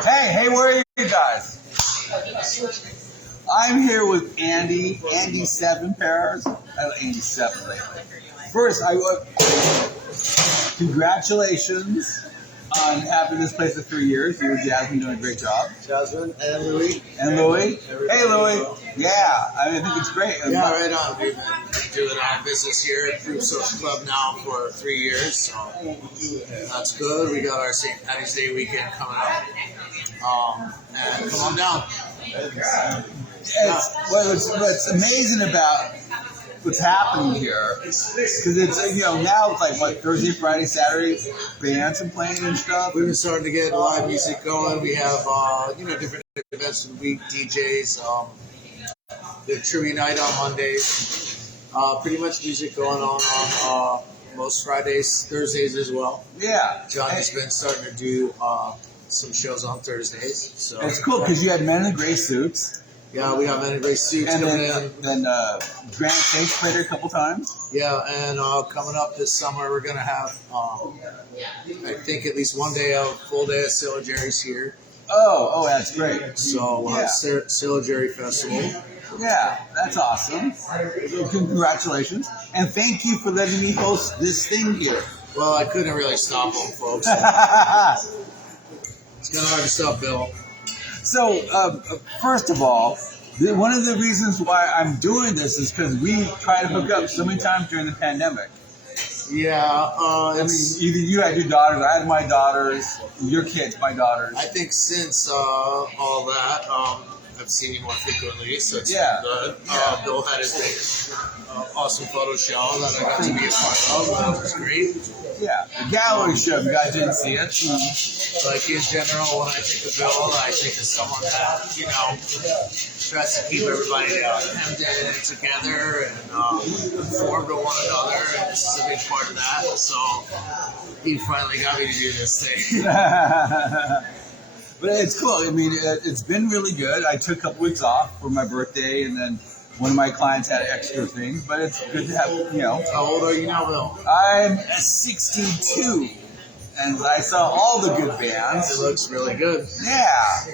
Hey, where are you guys? I'm here with Andy 7 pairs. Andy 7 lately. First, I want congratulations on having this place for 3 years. You and Jasmine doing a great job. Jasmine and Louie. And Louie. Hey, Louie. Yeah, I think it's great. Yeah, right on. We've been doing our business here at Group Social Club now for 3 years, so that's good. We got our St. Patty's Day weekend coming up. And come on down. What's amazing about what's happening here, because it's, now it's like, what, Thursday, Friday, Saturday, bands and playing and stuff? We've been starting to get live music going. We have, different events of the week, DJs, the trivia night on Mondays, pretty much music going on most Fridays, Thursdays as well. Yeah. Johnny's been starting to do some shows on Thursdays. So it's cool because you had Men in Gray Suits. Yeah, we got Men in Gray Suits and coming in. Then Grant Chase played it a couple times. Yeah, and coming up this summer, we're going to have, I think, at least one day, a full day of Sailor Jerry's here. Oh, that's great. So we'll have Sailor Jerry Festival. Yeah, that's awesome. Congratulations. And thank you for letting me host this thing here. Well, I couldn't really stop them, folks. It's kind of hard to stop, Bill. So, first of all, one of the reasons why I'm doing this is because we tried to hook up so many times during the pandemic. Yeah. Either you had your daughters, I had my daughters, your kids, my daughters. I think since all that, I've seen you more frequently, so it's been good. Bill had his big, awesome photo show that I got to be a part of. That was great. Yeah, the gallery show. You guys didn't see it. Like in general, when I think of Bill, I think of someone that tries to keep everybody hemmed in together and informed of one another. And this is a big part of that. So he finally got me to do this thing. But it's cool. I mean, it's been really good. I took a couple weeks off for my birthday, and then one of my clients had extra things. But it's good to have, How old are you now, Bill? I'm 62, and I saw all the good bands. It looks really good. Yeah.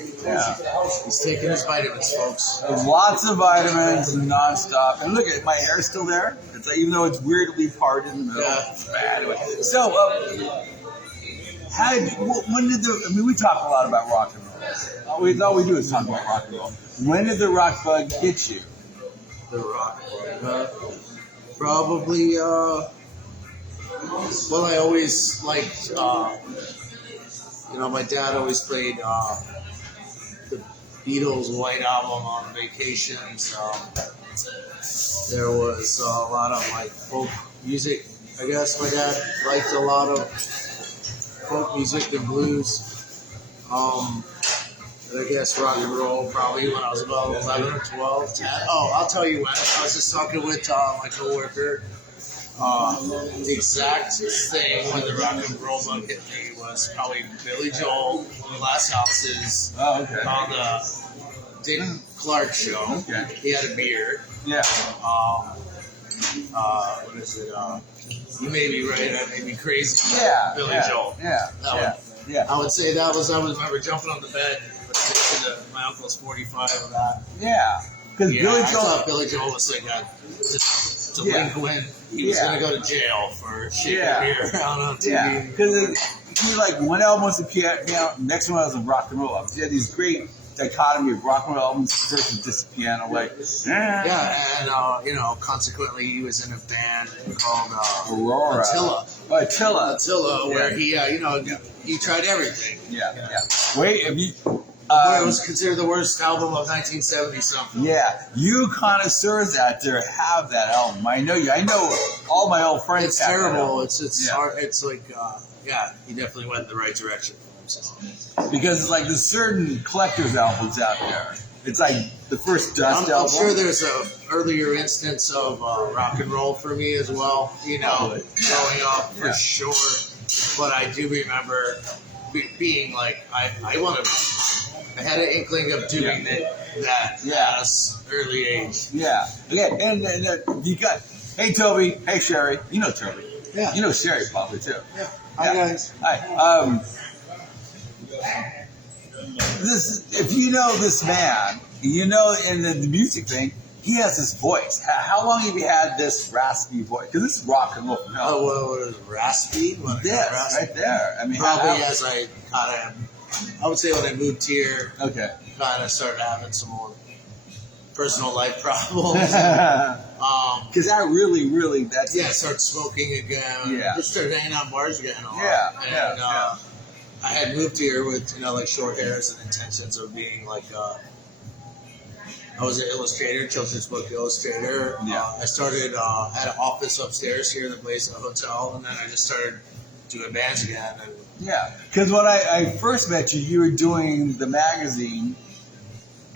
He's taking his vitamins, folks. Lots of vitamins and nonstop. And look at my hair's still there. It's like, even though it's weirdly parted in the middle. Yeah. Anyway, so. We talk a lot about rock and roll. All we do is talk about rock and roll. When did the rock bug hit you? The rock bug? Probably, well, I always liked, my dad always played the Beatles' White Album on vacations. There was a lot of, folk music. I guess my dad liked a lot of folk music and blues. I guess rock and roll probably when I was about 11 or 12, 10. Oh, I'll tell you when. I was just talking with my coworker. The exact thing when the rock and roll bug hit me was probably Billy Joel, Glass Houses, on the Dick Clark show. Okay. He had a beard. Yeah. What is it? You may be right. I may be crazy. Billy Joel. Yeah. I would say that was. I remember jumping on the bed, listening to my uncle's 45 of that. Yeah. Because Billy Joel. I thought Billy Joel was like a delinquent. He was going to go to jail for shaking beer on TV. Yeah. Because he one album was a piano, next one was a rock and roll album. He had these great dichotomy of rock and roll albums versus just piano, and consequently he was in a band called Aurora. Attila, where he he tried everything. Yeah. Wait, if you it was considered the worst album of 1970 something. Yeah, you connoisseurs out there have that album. I know you. I know all my old friends. It's terrible. It's hard. It's like he definitely went in the right direction. Because it's like there's certain collector's albums out there. It's like the first Dust album. I'm sure there's a earlier instance of rock and roll for me as well. Growing up for sure. But I do remember being like, I had an inkling of doing that at an early age. Yeah. And you got, hey Toby, hey Sherry. You know Toby. Yeah. You know Sherry probably too. Yeah. Hi guys. Hi. if you know this man, you know in the music thing, he has this voice. How long have you had this raspy voice? Because this is rock and roll. No. Oh, what is it, raspy? Yes, raspy? right there. I mean, Probably as I kind of, I would say when I moved here, okay. kind of started having some more personal life problems. Because that really, that's... Yeah, started smoking again. Yeah. Just started hanging out in bars again. Yeah, I had moved here with, like short hairs and intentions of being like, I was an illustrator, children's book illustrator. Yeah. I started, had an office upstairs here in the place in a hotel, and then I just started doing bands again. And yeah, because when I first met you, you were doing the magazine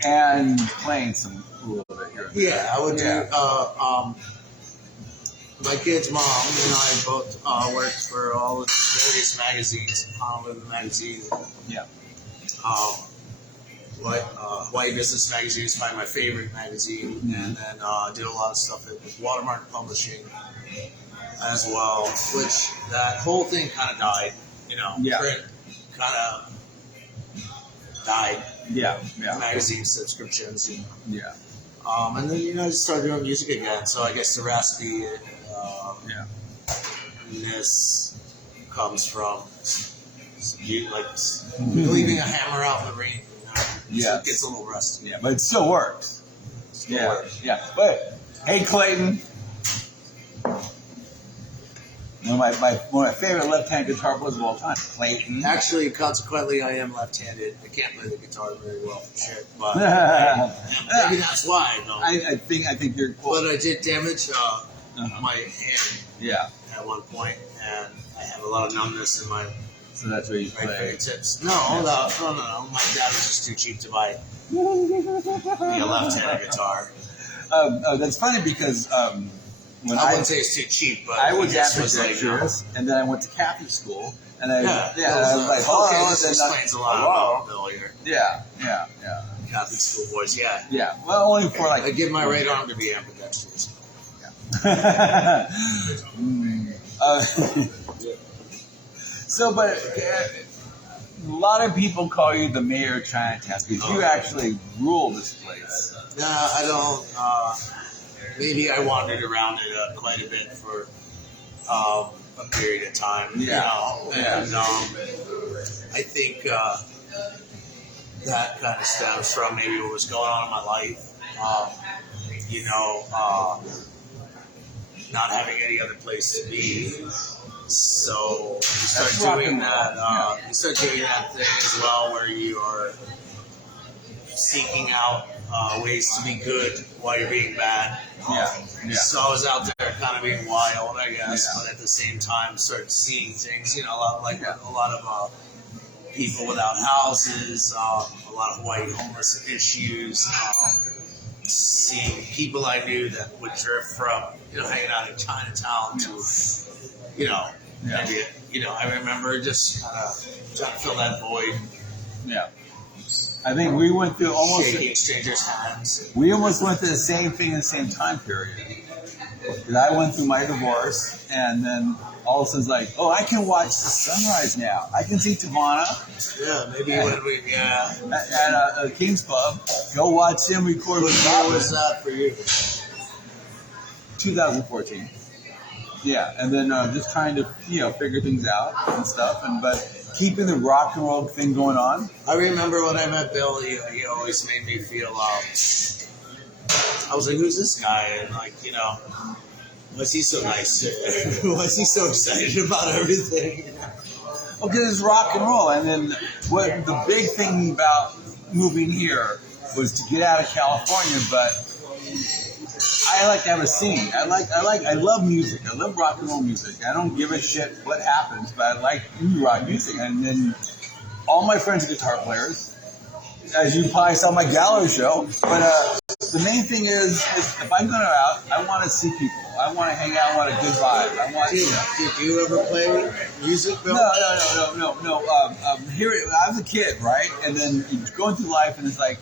and playing some a little bit here. yeah, I would do. My kid's mom and I both worked for all the various magazines. Honolulu Magazine. Yeah. Hawaii Business Magazine is probably my favorite magazine, and then did a lot of stuff with Watermark Publishing as well. Which that whole thing kind of died. Yeah. Print kind of died. Yeah. Magazine subscriptions. Yeah. And then I just started doing music again. So I guess the raspy ness comes from leaving a hammer out in the rain. Yeah. It gets a little rusty. Yeah, but it still works. Yeah. But hey, Clayton. One of my favorite left-hand guitar players of all time, Clayton. Actually, consequently, I am left-handed. I can't play the guitar very well for shit, but maybe that's why. No. I think you're cool. But I did damage my hand Yeah. at one point, and I have a lot of numbness in my So that's where you right play. fingertips. No. My dad was just too cheap to buy me a left-handed guitar. That's funny because when I wouldn't say it's too cheap, but I was at like, Cheers, and then I went to Catholic school, and I was like, okay, oh, this then explains a lot about Bill here. Yeah. Catholic school boys, yeah. Yeah. Well, only for like I give my right arm to be ambidextrous. So, but a lot of people call you the mayor of Chinatown because you actually rule this place. No, I don't. Maybe I wandered around it quite a bit for a period of time. Yeah. And I think that kind of stems from maybe what was going on in my life. Not having any other place to be. So you start doing that. You start doing that thing as well, where you are seeking out ways to be good while you're being bad. So I was out there kind of being wild, I guess, but at the same time started seeing things. A lot of people without houses, a lot of white homeless issues. Seeing people I knew that would drift from hanging out in Chinatown to I remember just kind of trying to fill that void. Yeah. I think we went through shaking strangers' hands. We almost went through the same thing in the same time period. Because I went through my divorce, and then all of a sudden it's like, oh, I can watch the sunrise now. I can see Tavana. Yeah, maybe when we at a King's Pub. Go watch him record with Robin. What was that for you? 2014. Yeah, and then just trying to figure things out and stuff, but keeping the rock and roll thing going on. I remember when I met Bill, he always made me feel. I was like, "Who's this guy?" And why is he so nice? Why is he so excited about everything? Well, because it's rock and roll, and then what the big thing about moving here was to get out of California, but I like to have a scene. I love music. I love rock and roll music. I don't give a shit what happens, but I like rock music. And then all my friends are guitar players, as you probably saw my gallery show. But the main thing is if I'm going out, I want to see people. I want to hang out. I want a good vibe. Did you ever play music, Bill? No. Here, I was a kid, right? And then going through life, and it's like,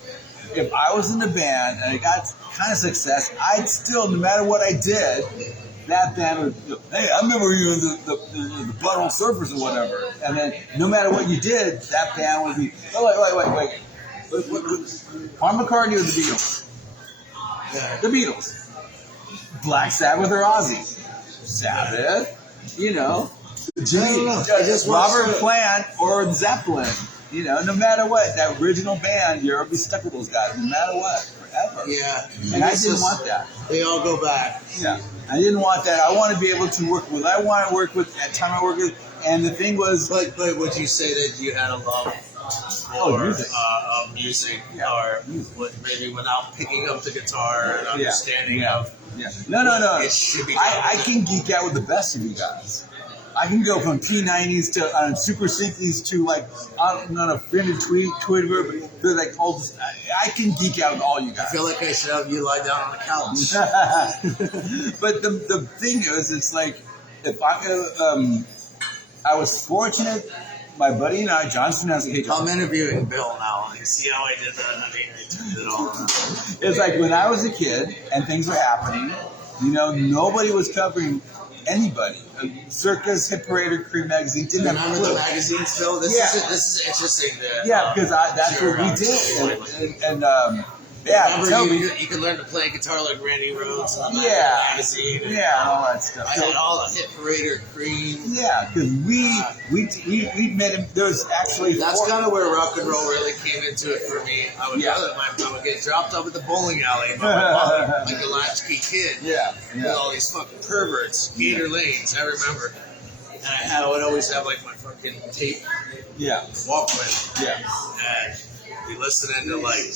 if I was in the band and I got kind of success, I'd still, no matter what I did, that band would, hey, I remember you in the Butthole Surfers or whatever. And then no matter what you did, that band would be, oh, wait. Paul McCartney or the Beatles? Yeah. The Beatles. Black Sabbath or Ozzy? Sabbath. You know. Jimmy, Robert Plant or Zeppelin. You know, no matter what, that original band, you're always stuck with those guys, no matter what, forever. Yeah. And I didn't want that. They all go back. Yeah. I didn't want that. I want to be able to work with. I want to work with at time I work with. And the thing was, But would you say that you had a love for music, or maybe without picking up the guitar and understanding of? Yeah. No. It should be. I can geek out with the best of you guys. I can go from P90s to Super Syncs to like on a Fender Twitter, but like all this, I can geek out with all you guys. I feel like I should have you lie down on the couch. But the thing is, it's like if I was fortunate. My buddy and I, Johnson, has a hey, I'm interviewing Bill now. You see how I did that? I turned it all around. It's like when I was a kid and things were happening, you know, nobody was covering anybody. Circus, Hit Parade, or Cream Magazine didn't have a Remember clue. the magazines, Phil? This is interesting. Because that's what we did. And remember, tell me. you can learn to play guitar like Randy Rhoads on that magazine. And all that stuff. I had all the Hit Parade or Cream. Yeah, because we met him. There was actually that's kind of where rock and roll really came into it for me. I would get dropped off at the bowling alley by my mother, like a latchkey kid. With all these fucking perverts, Gator Lanes. I remember, and I would always have like my fucking tape, Walkman, and be listening to like.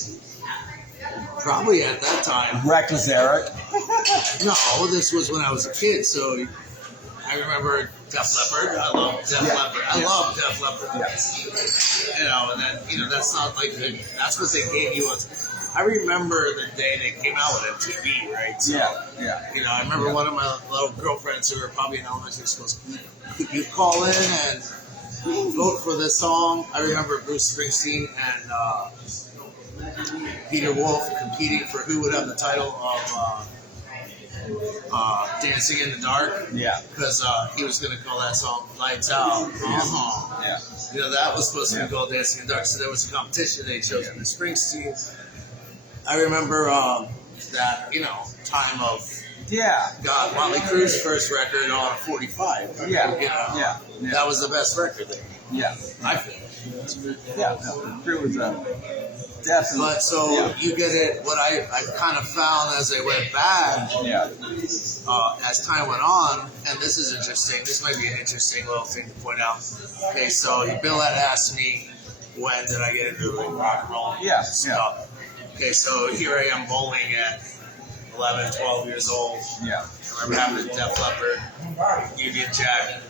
Probably at that time. Reckless Eric. No, this was when I was a kid, so I remember Def Leppard. I love Def Leppard. I love Def Leppard. You know, and then, that's not like, that's what they gave you. I remember the day they came out with MTV, right? So, I remember one of my little girlfriends who were probably in elementary school goes, could you call in and vote for this song? I remember Bruce Springsteen and Peter Wolf competing for who would have the title of Dancing in the Dark. Because he was going to call that song Lights Out. That was supposed to be called Dancing in the Dark. So there was a competition. They chose Bruce Springsteen. I remember that, time of Motley Crue's first record on 45. That was the best record there. I feel. Crue was definitely. But you get it. What I kind of found as I went back, as time went on, and this is interesting. This might be an interesting little thing to point out. Okay, so Bill had asked me when did I get into like rock and roll stuff. Okay, so here I am bowling at 11, 12 years old. I remember having a Def Leppard, Union Jack.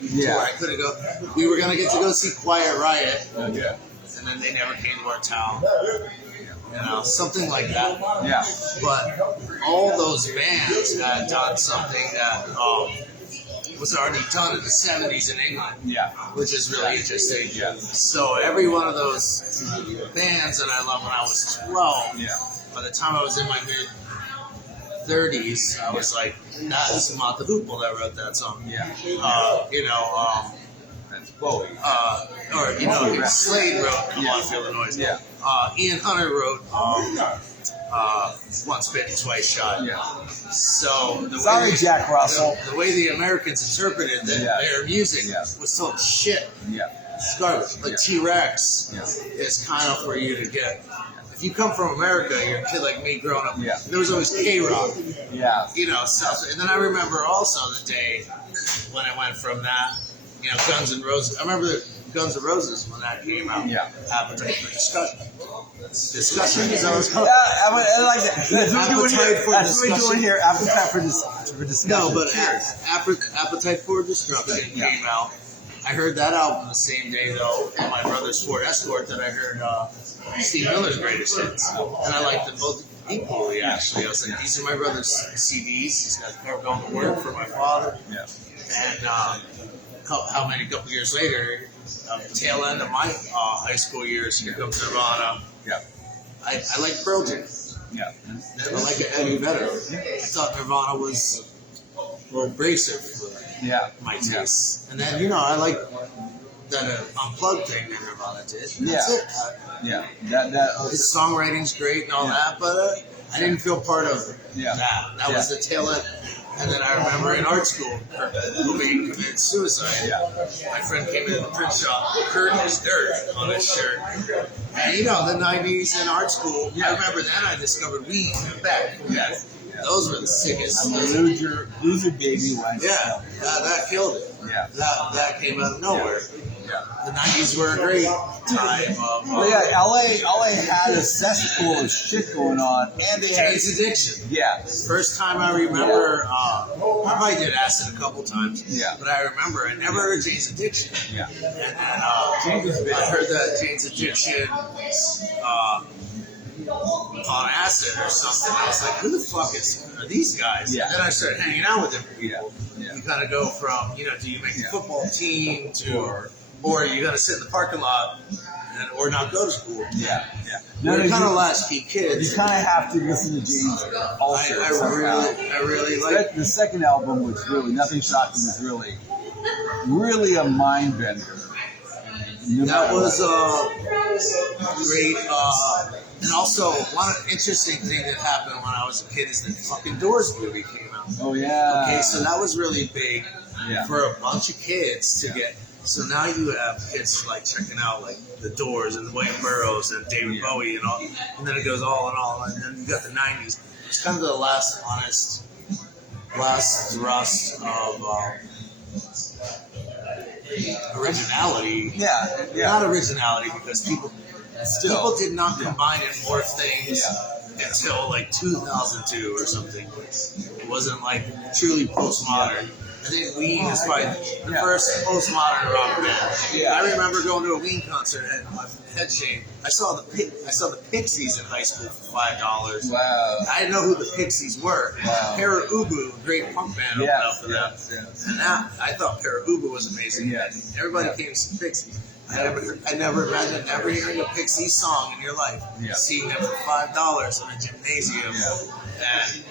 I couldn't go. We were gonna get to go see Quiet Riot. And then they never came to our town. Something like that. But all those bands had done something that was already done in the 70s in England. Which is really interesting. So every one of those bands that I loved when I was 12, by the time I was in my mid-30s, I was like, that's Mott the Hoople that wrote that song. That's Bowie. Slade wrote Come On, Feel the Noise. Ian Hunter wrote Once Bitten, Twice Shy. So Jack Russell. The way the Americans interpreted their music was so shit. It's garbage. Like T-Rex is kind of for you to get. If you come from America, you're a kid like me growing up. There was always K-Rock. And then I remember also the day when I went from that, Guns N' Roses. I remember the Guns N' Roses when that came out. Appetite for Discussion. Discussion is always called. I like that. That's what we're doing here. Appetite for Discussion. No, but Appetite for Destruction came out. I heard that album the same day, though, in my brother's Ford Escort that I heard Steve Miller's Greatest Hits. And I liked them both equally, actually. I was like, these are my brother's CDs. He's got the car going to work for my father. And a couple years later, tail end of my high school years, here comes Nirvana. I like Pearl Jam. I like Eddie better. I thought Nirvana was more abrasive for my taste. And then, I like that unplugged thing that Nirvana did. Yeah. That's it. Yeah. His songwriting's great and all that, but I didn't feel part of that. That was the tail end. And then I remember in art school, Kurt Cobain committed suicide. Yeah. My friend came into the print shop, Kurt is dirt on his shirt. And you know, the 90s in art school, I remember then I discovered weed and Beck. Yes. Those were the sickest. And the Loser Baby one. Yeah, that killed it. Yeah. That came out of nowhere. Yeah. The 90s were a great time of... Well, yeah, LA had a cesspool of shit going on, and they had... Jane's Addiction. Yeah. First time I remember, I probably did acid a couple times, but I remember I never heard Jane's Addiction. Yeah. And then I heard that Jane's Addiction on acid or something. I was like, who the fuck are these guys? Yeah. And then I started hanging out with them. Yeah. You kind of go from, do you make the football team to, or you got to sit in the parking lot or not go to school. Yeah. We're kind of latchkey kids. You kind of have to listen to James also. I really like the second album was really Nothing Shocking was really a mind bender. That was great. And also, one interesting thing that happened when I was a kid is the fucking Doors movie came out. Oh yeah. Okay, so that was really big for a bunch of kids to get. So now you have kids like checking out like the Doors and the Wayne Burroughs and David Bowie and all, and then it goes all and then you got the '90s. It's kind of the last thrust of originality. Yeah. Not originality because people did not combine and morph things until like 2002 or something. It wasn't like truly postmodern. I think Ween is probably the first postmodern rock band. Yeah. I remember going to a Ween concert at my head shave. I saw the Pixies in high school for $5. Wow. I didn't know who the Pixies were. Wow. Para Ubu, a great punk band, opened up for them. And I thought Para Ubu was amazing. Yeah. Everybody came to see Pixies. I never imagined ever hearing a Pixies song in your life. Seeing them for $5 in a gymnasium. And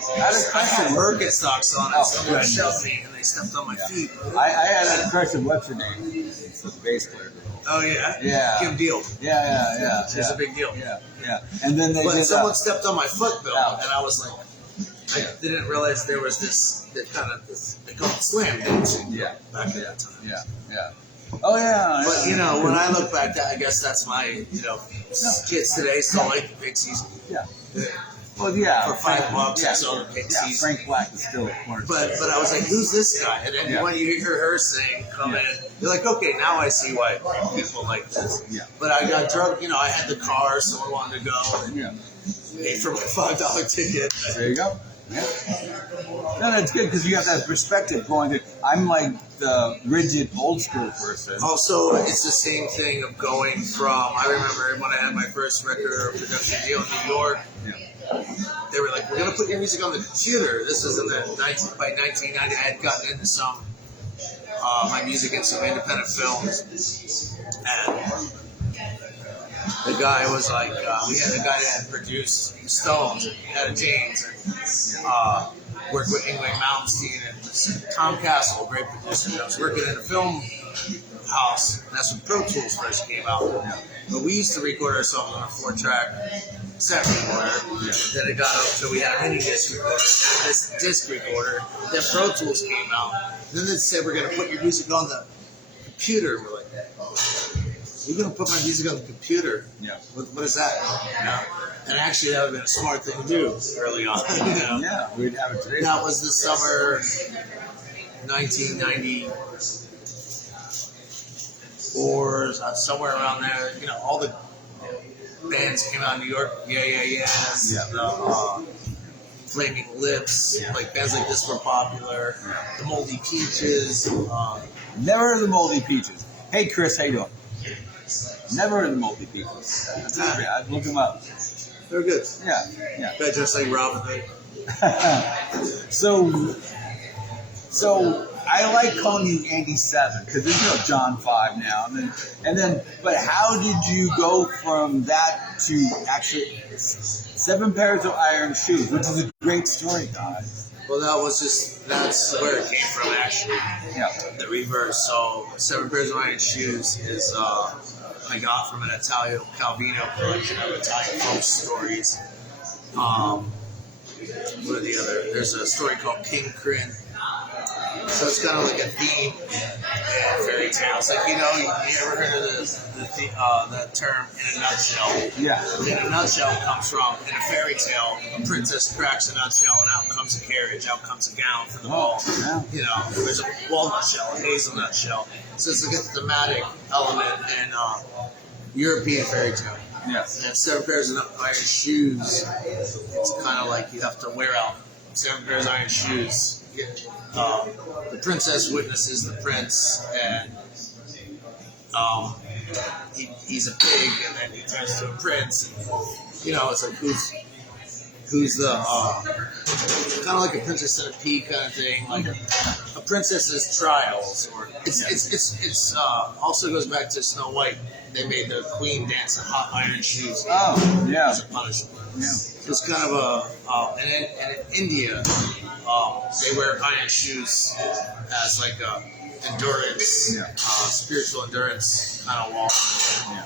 I had Birkenstocks on and someone shoved me and they stepped on my feet. I had a crush of what's her name? It's the bass player. Oh yeah? Yeah. Kim Deal. Yeah. She's a big deal. Yeah. And then someone stepped on my foot though, and I was like, I didn't realize there was they call it slam dancing. Back at that time. Yeah. Oh yeah. But when I look back, I guess that's my kids today still like the Pixies. Yeah. Well, yeah. For $5, I saw the Pixies. Yeah, Frank Black is still a corner. But I was like, who's this guy? And then when you hear her sing, come in, you're like, okay, now I see why people like this. Yeah. But I got drunk. I had the car, so I wanted to go. And paid for my $5 ticket. There you go. Yeah. No, that's good because you have that perspective going to. I'm like the rigid old school person. Also, it's the same thing of going from. I remember when I had my first record production deal in New York. They were like, "We're gonna put your music on the computer." This was by 1990. I had gotten into some my music in some independent films, and the guy was like, we had a guy that had produced Stones and Etta James and worked with Ingrid Malmsteen and Tom Castle, a great producer. I was working in a film house, and that's when Pro Tools first came out. But we used to record ourselves on a 4-track set recorder. Then it got up to we had a mini disc recorder, this disc recorder. Then Pro Tools came out. Then they said we're going to put your music on the computer. And we're like, you're going to put my music on the computer? Yeah. What is that? And actually, that would have been a smart thing to do early on. Yeah, we'd have it today. That was the summer 1994, somewhere around there. All the bands came out in New York. Flaming Lips, like bands like this were popular. The Moldy Peaches. Never heard of the Moldy Peaches. Hey, Chris, how you doing? Never heard of the Moldy Peaches. I'd look them up. They're good. Yeah. They're just like Robin Hood. So I like calling you Andy 7 because there's John 5 now. And then, but how did you go from that to actually 7 pairs of iron shoes, which is a great story, guys. Well, that's where it came from, actually. Yeah. The reverse. So, Seven Pairs of Iron Shoes is I got from an Italian Calvino collection of Italian folk stories. What are the other? There's a story called King Crin. So it's kind of like a theme in fairy tales. Like, you ever heard of the term "in a nutshell"? Yeah. In a nutshell comes from, in a fairy tale, a princess cracks a nutshell and out comes a carriage, out comes a gown for the ball. Yeah. There's a walnut shell, a hazelnut shell. So it's like a thematic element in European fairy tale. Yes. And Seven Pairs of Iron Shoes, it's kind of like you have to wear out Seven Pairs of Iron Shoes. The princess witnesses the prince, and he's a pig, and then he turns to a prince. And, it's like who's the kind of like a princess and a pea kind of thing, like a princess's trials, or it's also goes back to Snow White. They made the queen dance in hot iron shoes. Oh, yeah. As a punishment. Yeah. It's kind of and in India, they wear iron shoes as like a endurance, spiritual endurance kind of walk. Yeah.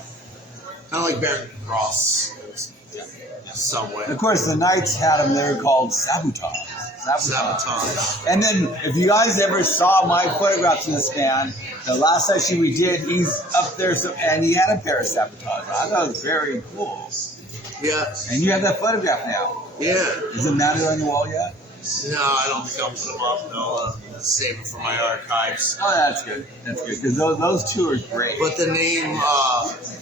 Kind of like Barren Cross in some way. Of course, the Knights had them there called sabotage. Sabotage. And then, if you guys ever saw my photographs of this man, the last session we did, he's up there, and he had a pair of sabotage. I thought it was very cool. Yeah. And you have that photograph now. Yeah. Is it mounted on the wall yet? No, I don't think I'll put them up. I'll save them for my archives. Oh, that's good. That's good, because those two are great. But the name,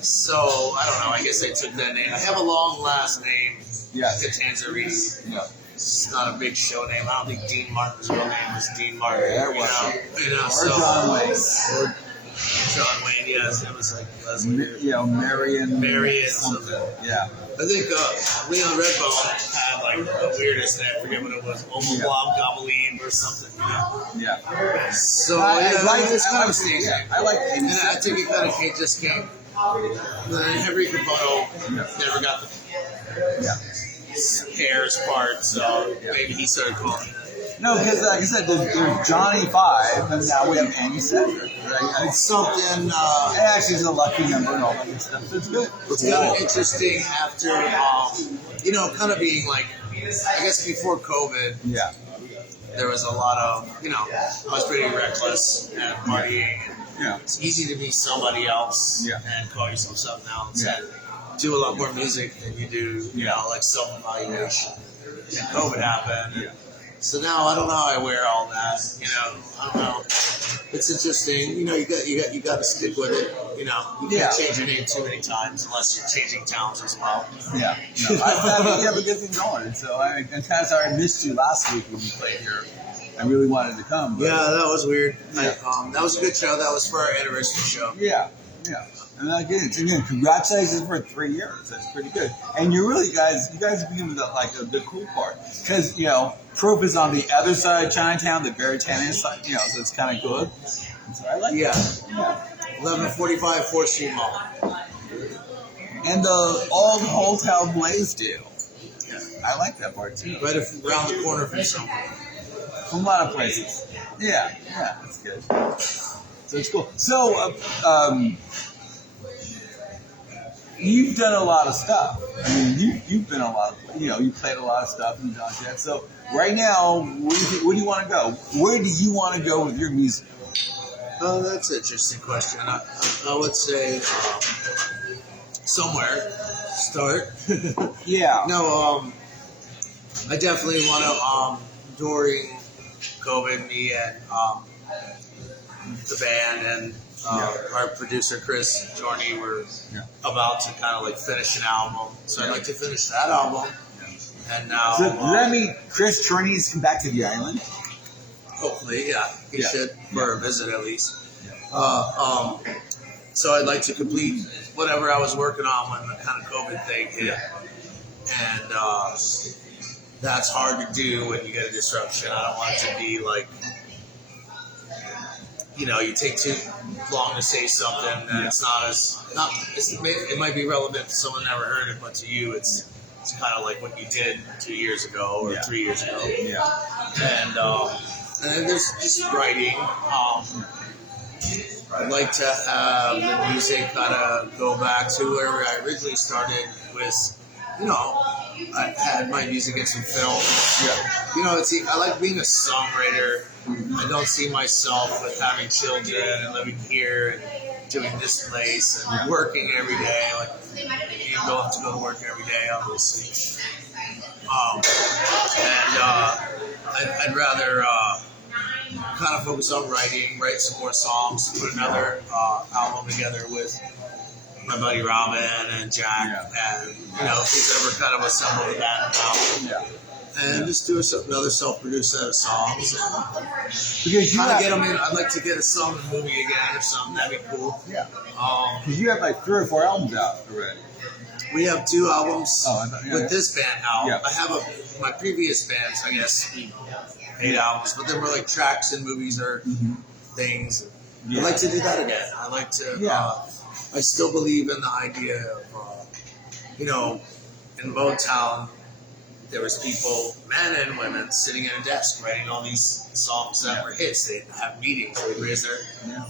so, I don't know, I guess I took that name. I have a long last name. Yes. Catanzarese. Yeah. It's not a big show name. I don't think Dean Martin's real name was Dean Martin. Yeah, it was. Or John Wayne. Or John Wayne, yes. It was like Leslie. Marion. Something. Yeah. I think Leon Redbone had like the weirdest name. I forget what it was. Oblom Gobbleem or something. Yeah. So, it's kind of a stage name. I like it. And I think it kind of just came. Henry Capote never got the hairs part, so maybe he started calling it. No, because like I said, there's Johnny 5, and now we have Andy 7. Right? It's something. It actually is a lucky number and all that good stuff. So it's good. It's kind of interesting after, kind of being like, I guess before COVID. Yeah. There was a lot of, I was pretty reckless and partying. Yeah. It's easy to be somebody else and call yourself something else and do a lot more music than you do, like self-evaluation. And COVID happened. Yeah. So now I don't know how I wear all that. I don't know. It's interesting. You got to stick with it. You can't change your name too many times unless you're changing towns as well. Yeah. No, I think you have a good thing going. And so I'm kind of sorry I missed you last week when you played here. I really wanted to come. But, yeah, that was weird. Yeah. That was a good show. That was for our anniversary show. Yeah. And again, congratulations for 3 years. That's pretty good. And you guys begin with the cool part. Because, Proof is on the other side of Chinatown, the Veritanian side, so it's kind of good. And so I like that. Yeah. 1145 4th Street Mall. And the old Hotel Blaisdell. Yeah. I like that part too. Right around the corner from somewhere. From a lot of places. Yeah, that's good. So it's cool. So, you've done a lot of stuff. I mean, you've been a lot of, you played a lot of stuff and done that. So right now, where do you want to go? Where do you want to go with your music? Oh, that's an interesting question. I would say somewhere. Start. Yeah. No, I definitely want to, during COVID, me and the band and our producer Chris Jorney were about to kind of finish an album. So I'd like to finish that album. And now, so does that mean Chris Jorney's come back to the island? Hopefully, he should for a visit at least. So I'd like to complete whatever I was working on when the kind of COVID thing hit. And that's hard to do when you get a disruption. I don't want it to be like, you take too long to say something and it's not as, it might be relevant to someone who never heard it, but to you it's It's kind of like what you did 2 years ago or 3 years ago. Yeah. And then there's just writing. I'd like to have the music kind of go back to where I originally started with, I had my music in some film. I like being a songwriter. I don't see myself with having children and living here and doing this place and working every day. Like, you don't have to go to work every day, obviously. I'd rather kind of focus on writing, write some more songs, put another album together with my buddy Robin and Jack, and who's ever kind of assembled a band now. And just do another self-produced set of songs and Because you kind of have, get them in. I'd like to get a song in a movie again or something. That'd be cool. Because you have like 3 or 4 albums out already. We have 2 albums yeah. with this band out. Yeah. I have my previous bands, I guess, 8 albums, but they were like tracks and movies or things. I'd like to do that again. I like to. I still believe in the idea of, in Motown, there was people, men and women, sitting at a desk writing all these songs that were hits. They'd have meetings. They'd raise their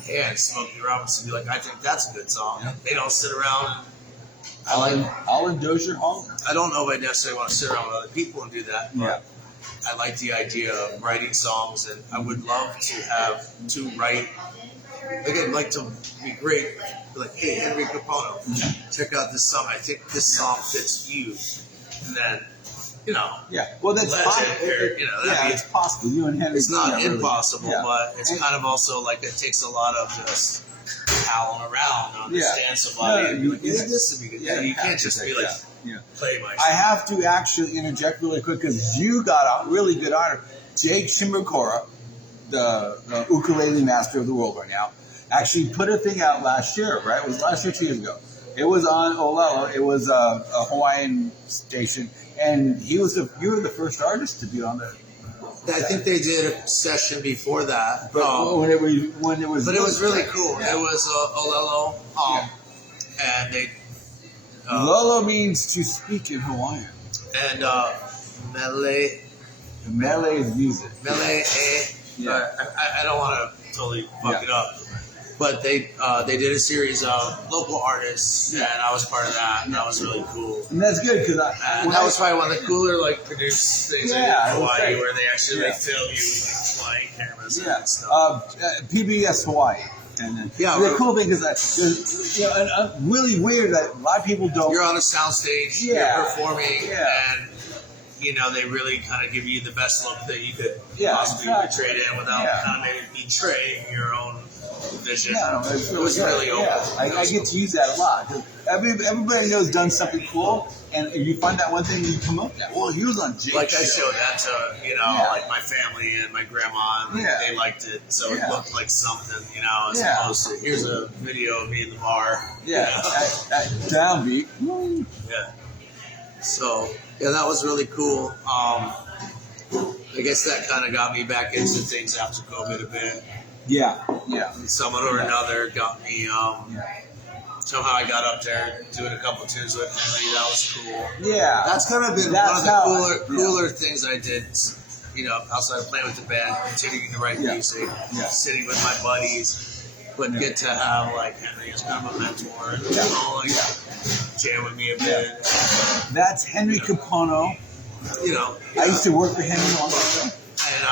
hand. Smokey Robinson would be like, I think that's a good song. They don't sit around. Alan Dozier Hall? I don't know if I necessarily want to sit around with other people and do that. But I like the idea of writing songs, and I would love to write. Again, like to be great. Like, hey, Henry Capono, check out this song. I think this song fits you. And then, Well, that's possible. It's possible. You and Henry. It's not really, impossible, but it's kind of also like it takes a lot of just howling around to understand somebody. And be like, this would be good. You can't just be like, play my song. I have to actually interject really quick because you got a really good artist. Jake Shimokura, the ukulele master of the world right now, actually put a thing out last year, right? It was last year, 2 years ago. It was on Olelo. It was a Hawaiian station. And you were the first artist to be on there. I think they did a session before that. But when it was really cool. It was Olelo, and they. Lolo means to speak in Hawaiian. And Mele. Mele is music. Mele. I don't want to totally fuck it up. But they did a series of local artists, and I was part of that, and that was really cool. And that's good because that was probably one of the cooler produced things in Hawaii, where they actually film you with flying cameras and stuff. PBS Hawaii. And then, the cool thing is that really weird that a lot of people don't. You're on a soundstage, you're performing, and they really kind of give you the best look that you could possibly portray it in without kind of maybe betraying your own vision. It was really open. I get to use that a lot. Everybody knows done something cool, and if you find that one thing, you come up with that. Well, he was on Jake's Like I show. showed that to like my family and my grandma, and they liked it, so it looked like something, as opposed to here's a video of me in the bar. That downbeat. Yeah. So that was really cool. I guess that kind of got me back into things after COVID a bit. Yeah. Someone or another got me. Somehow I got up there doing a couple tunes with Henry. That was cool. Yeah. That's kind of been one of the cooler things I did. Outside of playing with the band, continuing to write music, sitting with my buddies, but get to have like Henry as kind of a mentor and jam with me a bit. That's Henry Capono. I used to work for Henry on the And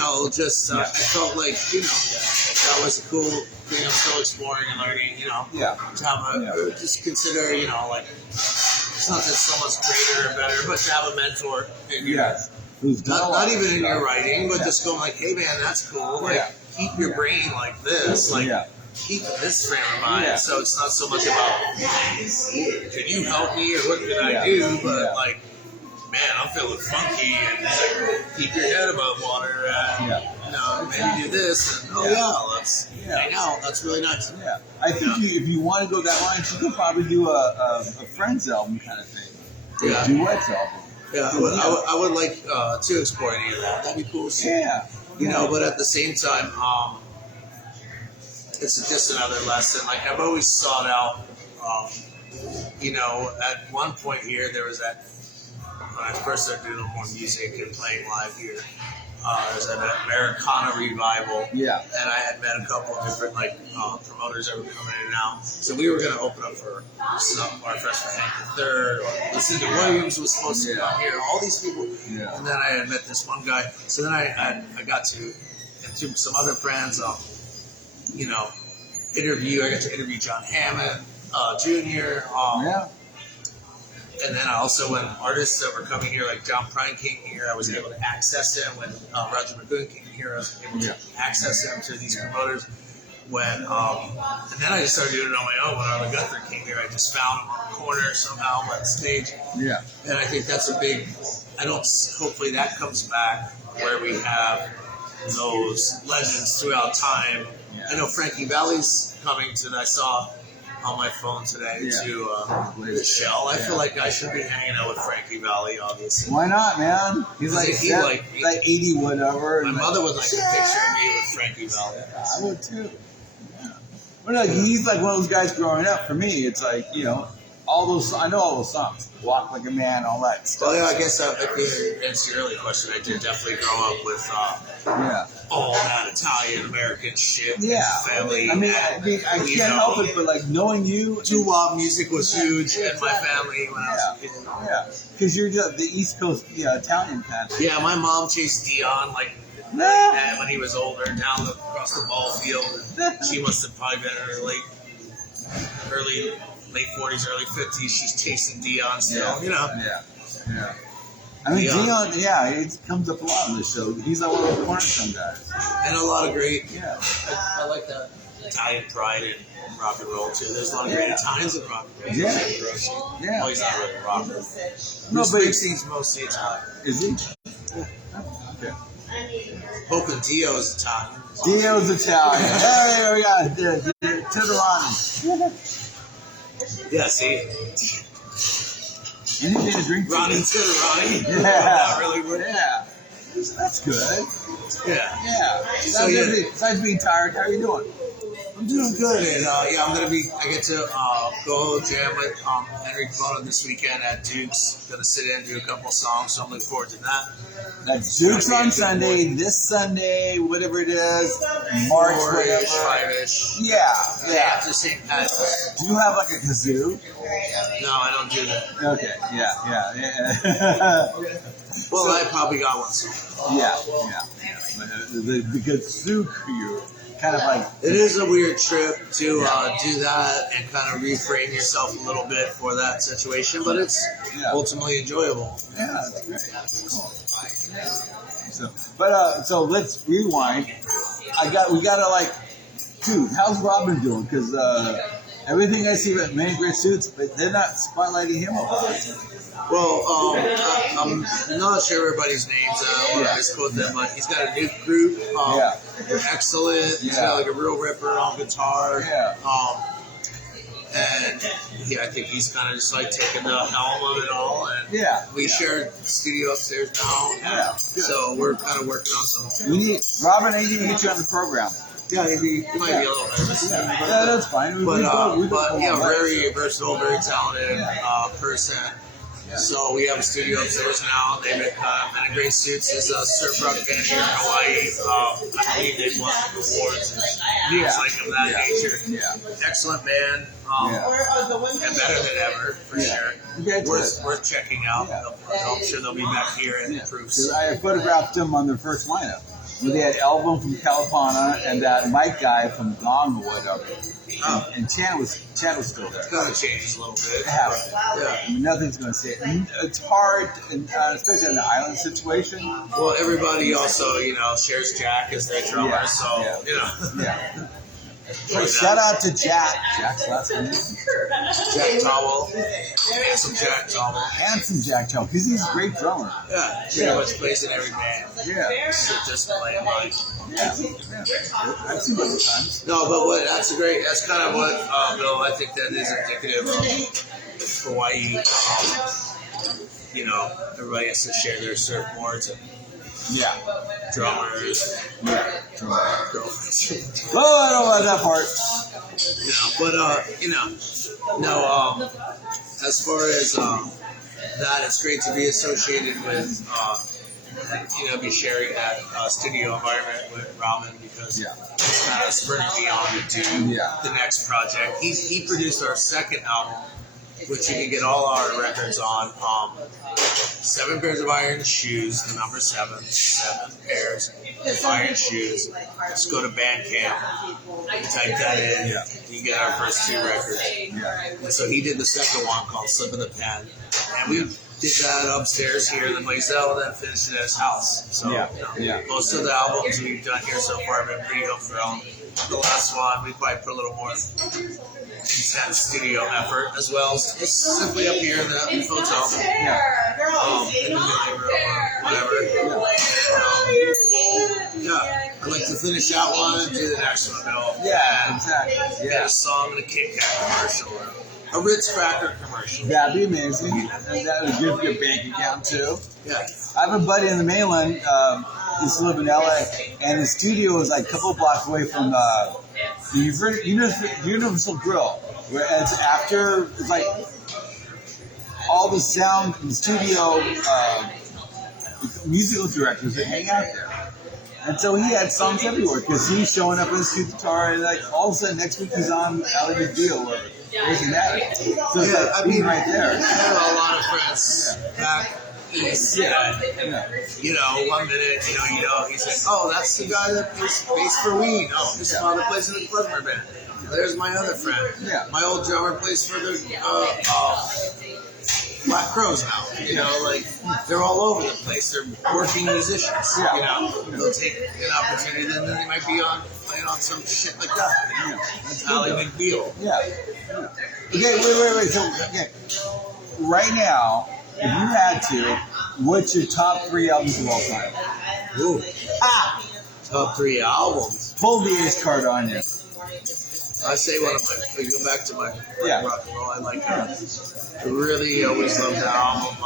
I felt like, that was a cool thing. I'm still exploring and learning, to have just consider, like, it's not that someone's greater or better, but to have a mentor in your, not even in your writing, but just going like, hey man, that's cool. Like, keep your brain like this. Like, keep this frame of mind. So it's not so much about, can you help me or what can I do? But like, man, I'm feeling funky, and like, keep your head above water, and maybe do this, and let's hang out. That's really nice. Yeah, I think if you want to go that line, you could probably do a Friends album kind of thing, a duets album. Yeah, I would like to explore any of that. That'd be cool. But at the same time, it's just another lesson. Like I've always sought out you know, at one point here, there was that, when I first started doing more music and playing live here, there was an Americana revival. Yeah. And I had met a couple of different, like, promoters that were coming in and out. So we were going to open up for some our friends for Hank III, or Lucinda Williams was supposed to come here, all these people. Yeah. And then I had met this one guy. So then I got to, and through some other friends, you know, I got to interview John Hammond Jr. Yeah. And then also when artists that were coming here, like John Prine came here, I was able to access them. When Roger McGoon came here, I was able to access them to these promoters. When and then I just started doing it on my own. When Arlen Guthrie came here, I just found him on the corner somehow on the stage. Yeah. And I think that's a big. Hopefully that comes back where we have those legends throughout time. Yeah. I know Frankie Valli's coming to. I saw on my phone today to the Shell. I feel like I should be hanging out with Frankie Valli, obviously. Why not, man? He's like, like 80 whatever. My mother would like a picture of me with Frankie Valli. I would too. Yeah. Well, no, he's like one of those guys growing up. For me, it's like, you know, I know all those songs. Walk Like a Man, all that stuff. Well, yeah, I guess to answer your earlier question, I did definitely grow up with all that Italian American shit. Yeah. Family. I can't help it, but like knowing you. Doo-wop music was huge in my family when I was a kid. Yeah. Because you're just the East Coast Italian patch. Yeah, my mom chased Dion when he was older across the ball field. She must have probably been in her late 40s, early 50s. She's chasing Dion still, you know. Yeah. I mean, Dion, it comes up a lot on this show. He's like one of the cornerstone guys. And a lot of great, I like that Italian pride in rock and roll, too. There's a lot of great Italians in rock and roll. Yeah. Oh, he's not really a rocker. No, but Springsteen's mostly Italian. Is he? Okay. Hope and Dio's Italian. Dio's Italian. Hey, we got Titterani. Yeah, see? Anything to drink? Ronnie Titterani. Yeah. Really good. Yeah. That's good. Yeah. So, besides being tired, how are you doing? I'm doing good, and I get to go jam with Henry Kimono this weekend at Duke's. Gonna sit in and do a couple songs, so I'm looking forward to that. That's Duke's on Sunday, this Sunday, whatever it is, March, whatever. 5-ish. Yeah. After St. Patrick's. Do you have like a kazoo? No, I don't do that. Okay, yeah. Well, I probably got one somewhere. Yeah. The kazoo crew. Kind of like it is a weird trip to do that and kind of reframe yourself a little bit for that situation, but it's ultimately enjoyable. Yeah, that's great. That's cool. So let's rewind. We gotta dude, how's Robin doing? Because everything I see about Many Great Suits, but they're not spotlighting him a lot. Well, I'm not sure everybody's names. I don't want to misquote them, but he's got a new group. They're excellent. He's got like a real ripper on guitar. And I think he's kind of just like taking the helm of it all. And we share studio upstairs now. So we're kind of working on some. Robin, I need to get you on the program. Yeah, he might be a little nervous. Yeah, that's fine. But very versatile, very talented person. So we have a studio upstairs now. They make Many Great Suits is a surf rock band here in Hawaii. I believe they won awards and things like of that nature. Excellent band. And better than ever, for sure. Worth checking out. I'm sure they'll be back here and improve. I photographed them on their first lineup. They had Elvin from Kalapana and that Mike guy from Gong or whatever. And Chan was still there. It kind of changes a little bit. I mean, nothing's going to say it. It's hard, especially in the island situation. Well, everybody also, shares Jack as their drummer, Hey, shout out to Jack. Jack's last name. Jack Towell. Handsome Jack Towell. Handsome Jack Towell, because he's a great drummer. Yeah, pretty much plays in every band. Just playing like. I've seen other times. No, but that's kind of what, Bill, I think that is indicative of Hawaii. Everybody has to share their surfboards and drummers. Girlfriends. Oh, I don't like that part. No, as far as that, it's great to be associated with, be sharing that studio environment with Ramen because it's kind of spurring me on to do the next project. He produced our second album, which you can get all our records on. 7 pairs of iron shoes, the number 7 pairs of iron shoes. Just go to Bandcamp, type that in, you get our first 2 records. And so he did the second one called Slip of the Pen, and we did that upstairs here in the Maisel and then finished it at his house. So most of the albums we've done here so far have been pretty homegrown. The last one, we probably put a little more intense studio effort as well. It's simply up here in the hotel. In the living room or whatever. I'd like to finish that one and do the next one, Bill. Yeah, exactly. Get a song and a Kit Kat commercial. A Ritz Cracker commercial. That'd be amazing. And that would give you a bank account too. Yeah. I have a buddy in the mainland. Used to live in LA, and his studio is like a couple blocks away from the Universal Grill, where it's after it's like all the sound and studio musical directors that hang out there. And so he had songs everywhere because he's showing up with his guitar, and like all of a sudden next week he's on Alley Big Deal or Crazy Matter. So it's like, I mean, right there. I have a lot of friends back east. One minute, he's like, oh, that's the guy that plays bass for Ween. Oh, his father plays in the Klezmer band. There's my other friend. Yeah. My old drummer plays for the Black Crows now. They're all over the place. They're working musicians. They'll take an opportunity, then they might be playing on some shit like that. That's Ally McBeal. Okay, wait. So, right now, if you had to, what's your top 3 albums of all time? Ooh. Top 3 albums. Pull the ace card on you. I say one of my. Go back to my rock and roll. I like I really always loved that album.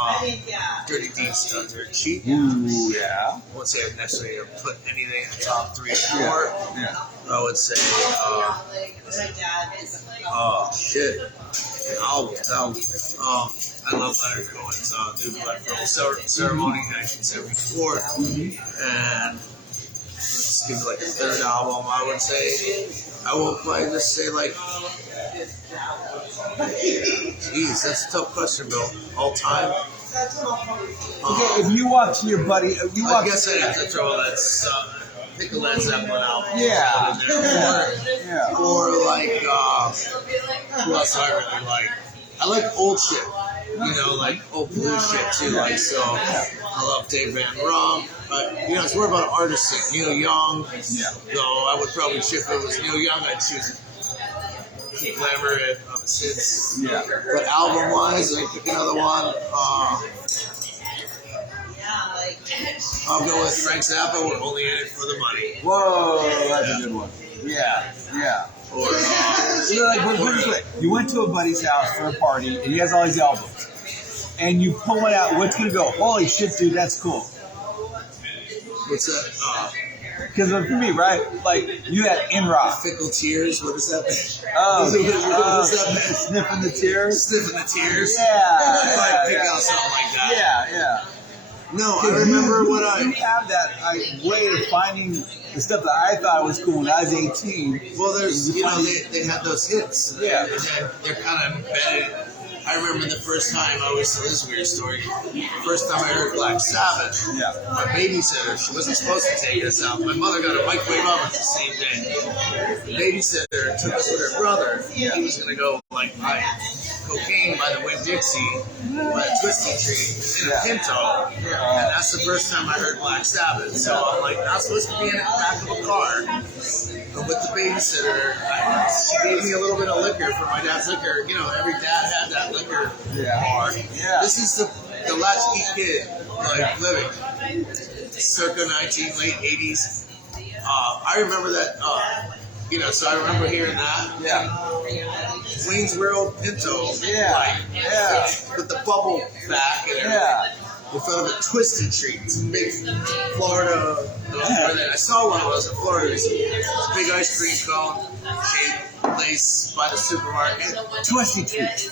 Dirty Deep Studs Are Cheap. Ooh, yeah. I wouldn't say I'd necessarily put anything in the top 3 or 4. I would say, shit. I love Leonard Cohen's New Black Pearl Ceremony, 1974. And let's give it like a 3rd album. I would say, I will probably just say like, geez, that's a tough question, Bill. All time. Okay, if you walk to your buddy, I guess I'd have to throw that pick a Led Zeppelin album. Or like, who else I really like? I like old shit. Like old blues shit too. So I love Dave Van Rum. But it's more about artists. Neil Young. Though I would probably chip if it was Neil Young, I'd choose Keith Glamour and Sids. But album wise, I pick another one. I'll go with Frank Zappa. We're only in it for the money. Whoa, that's a good one. Or put it this way: you went to a buddy's house for a party, and he has all these albums, and you pull one out. What's gonna go? Holy shit, dude, that's cool. What's that? Because for me, right? Like you had In Rock, Fickle Tears. What is that? Sniffing the Tears. Sniffing the Tears. I might pick out something like that. No, I remember you have that way of finding the stuff that I thought was cool when I was 18. Well, there's, they had those hits. And they're kind of embedded. I remember the first time, I always tell this weird story. First time I heard Black Sabbath, my babysitter, she wasn't supposed to take us out. My mother got a microwave oven the same day. The babysitter took us with her brother. He was going to go, buy cocaine by the Winn-Dixie, by a twisty tree, in a Pinto. And that's the first time I heard Black Sabbath. So I'm like, not supposed to be in the back of a car. But with the babysitter, she gave me a little bit of liquor for my dad's liquor. Every dad had that liquor bar. This is the latchkey kid, living. Circa late 80s. I remember that, so I remember hearing that. Wayne's World Pinto. With the bubble back and everything. In front of a Twisted Treat. It's a big Florida. I saw one when I was in Florida. It's a big ice cream cone shape. place by the supermarket. Twisty Treats.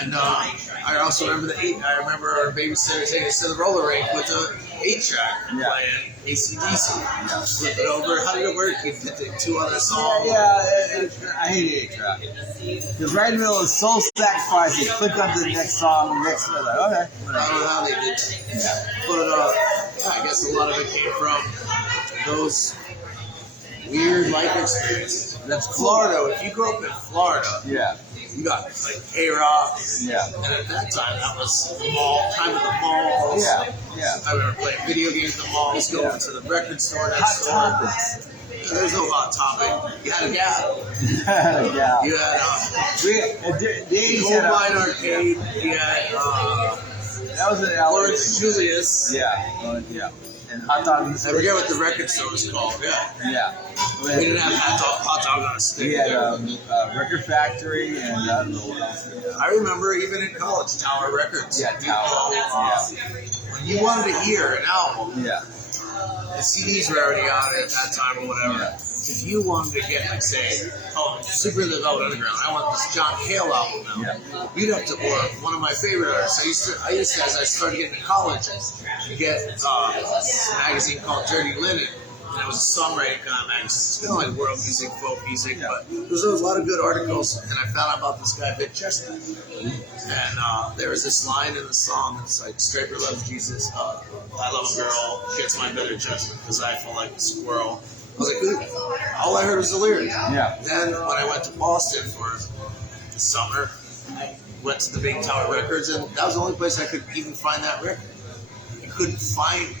And I also remember I remember our babysitter taking us to the roller rink with the 8-track playing AC/DC. Yeah. Flip it over. How did it work? You put the 2 other songs. I hate 8-track. Because right in the middle of Soul Sacrifice, you click on to the next song, the next one, like, okay. I don't know how they did that. Yeah. But I guess a lot of it came from those weird life experiences. That's cool. Florida. If you grew up in Florida, Yeah. you got like K-Rock. Yeah. And at that time, that was the mall, time of the malls. Yeah. Yeah. I remember playing video games in the malls, going to the record store. Hot Topics. There's no Hot Topic. You had a Gap. Yeah. You had The 80s Gold had Mine Arcade. You had that was an Lawrence Julius. Yeah. Yeah. And Hot Topics. I forget what the record store was called. Yeah. Yeah. We didn't have hot dog on a stick. We had Record Factory and I don't know what else. I remember even in college, Tower Records. Yeah, Tower. When you wanted to hear an album, Yeah. the CDs were already out at that time or whatever. Yeah. If you wanted to get, like, say, Super the Velvet Underground, I want this John Cale album now. Yeah. You'd have to, or one of my favorite artists. I used to, as I started getting to college, get a magazine called Dirty Linen. And it was a songwriting kind of magazine. It's kind of like world music, folk music, but there was a lot of good articles. And I found out about this guy, Vic Chestnut. And there was this line in the song. It's like, Straper loves Jesus. I love a girl. Gets my better judgment because I feel like a squirrel. I was like, good. All I heard was the lyrics. Yeah. Then when I went to Boston for the summer, I went to the Big Tower Records, and that was the only place I could even find that record. You couldn't find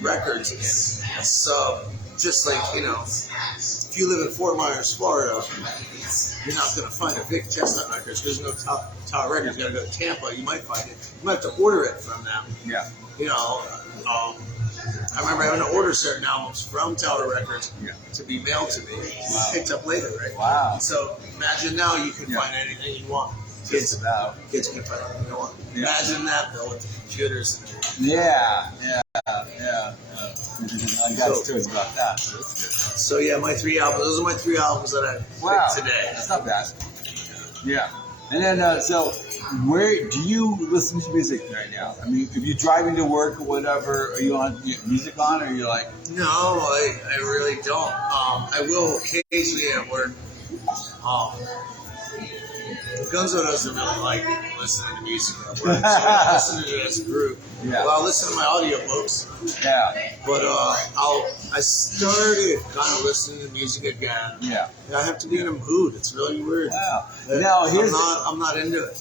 records. So, just like, if you live in Fort Myers, Florida, you're not going to find a Vic Chestnut record. There's no Tower Records. You got to go to Tampa. You might find it. You might have to order it from them. Yeah. I remember having to order certain albums from Tower Records Yeah. to be mailed to me. Wow. Picked up later, right? Wow. So imagine now you can find anything you want. Kids can find anything you want. Yeah. Imagine that though with the computers. Yeah. I got stories about that. So that's good. So yeah, my 3 albums. Those are my 3 albums that I picked today. That's not bad. Yeah. And then, so where do you listen to music right now? I mean, if you're driving to work or whatever, are you on music on, or are you like? No, I really don't. I will occasionally at work. Gunzo doesn't really like listening to music at work, so I listen to it as a group. Yeah. Well, I listen to my audiobooks. Yeah. But I started kind of listening to music again. Yeah. I have to be in a mood. It's really weird. Wow. Now I'm not into it.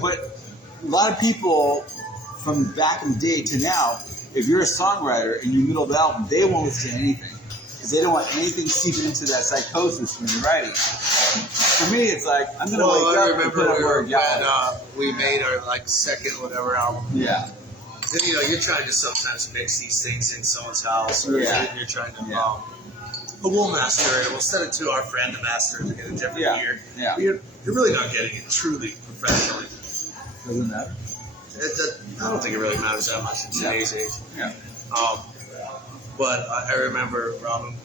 But a lot of people from back in the day to now, if you're a songwriter and you're in the middle of the album, they won't listen to anything because they don't want anything seeping into that psychosis when you're writing. For me, it's like I'm gonna wake up and put up word. We made our second whatever album. Yeah. Then you're trying to sometimes mix these things in someone's house, or you're trying to. But we'll master it. We'll send it to our friend to master it to get a different ear. Yeah. You're really not getting it truly professionally. Doesn't matter. I don't think it really matters that much in today's age. Yeah. But I remember Robin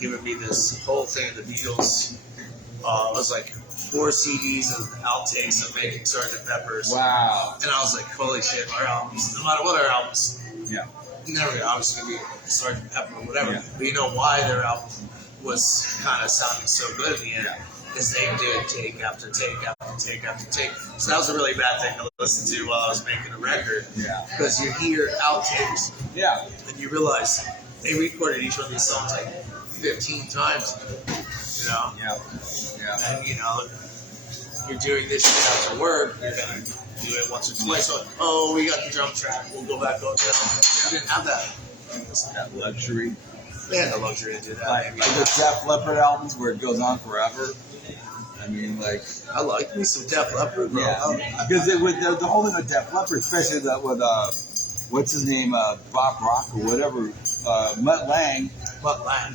giving me this whole thing of the Beatles. It was like 4 CDs of outtakes of Making Sgt. Pepper's. Wow. And I was like, holy shit, our albums, no matter what our albums, Yeah. never obviously going to be Sgt. Pepper or whatever. Yeah. But you know why their album was kind of sounding so good in the end? Is they did take after take after take after take. So that was a really bad thing to listen to while I was making a record. Yeah. Because you hear outtakes Yeah. and you realize they recorded each one of these songs like 15 times. Yeah. Yeah. And you're doing this shit after work, you're gonna do it once or twice. So, we got the drum track, we'll go back on that. You didn't have that. That luxury. They had the luxury to do that. Like the Def Leppard albums where it goes on forever. I mean, I like me some Def Leppard, bro. Yeah. Because the whole thing with Def Leppard, especially with what's his name, Bob Rock or whatever, Mutt Lange.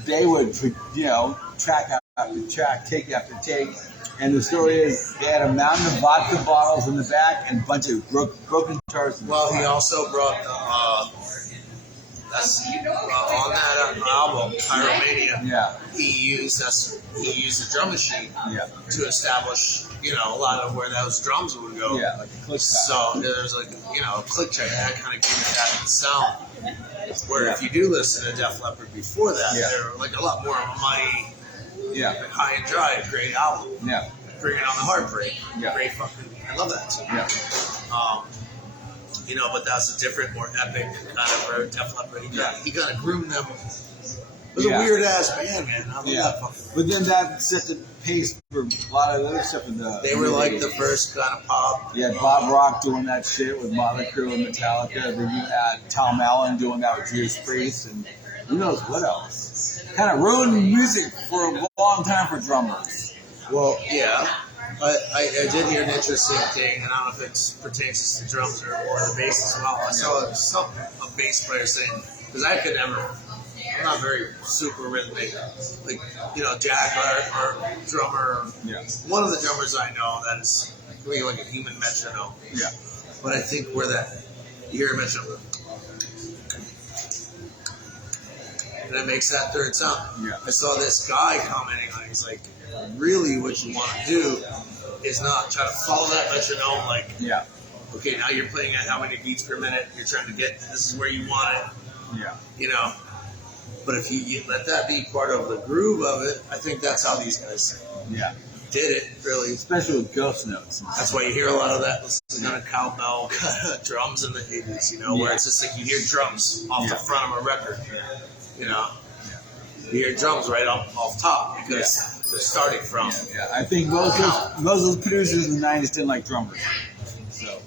They would, track after track, take after take. And the story is they had a mountain of vodka bottles in the back and a bunch of broken guitars. Well, he also brought That's on that album, Pyromania. Yeah. He used the drum machine Yeah. to establish, a lot of where those drums would go. Yeah, like a click. So there's a click track that kind of gave it that sound. Where if you do listen to Def Leppard before that, they're like a lot more of a mighty, high and dry, great album. Yeah. Bringing on the Heartbreak. Yeah. Great fucking, I love that too. Yeah. But that's a different, more epic kind of Def Leppard. He kind of groomed them. It was a weird ass band, man. I love that fucking. But then that set the pace for a lot of other stuff in the. They were like the first kind of pop. Yeah, Bob Rock doing that shit with Motley Crue and Metallica. Then you had Tom Allen doing that with Judas Priest, and who knows what else. Kind of ruined music for a long time for drummers. Well, yeah. I did hear an interesting thing, and I don't know if it pertains to drums or the bass as well. I saw a bass player saying, because I could never, I'm not very super rhythmic. Like, Jack, our drummer, one of the drummers I know that is really like a human metronome. Yeah. But I think where that, you hear a metronome, and it makes that third sound. Yeah. I saw this guy commenting on it, he's like, really what you want to do is not try to follow that metronome like, okay, now you're playing at how many beats per minute, you're trying to get, this is where you want it. Yeah. But if you let that be part of the groove of it, I think that's how these guys did it, really. Especially with ghost notes. That's why you hear a lot of that kind of cowbell drums in the 80s, where it's just like you hear drums off the front of a record, You hear drums right off top because they're starting from. Yeah, I think most of those producers in the 90s didn't like drummers. So,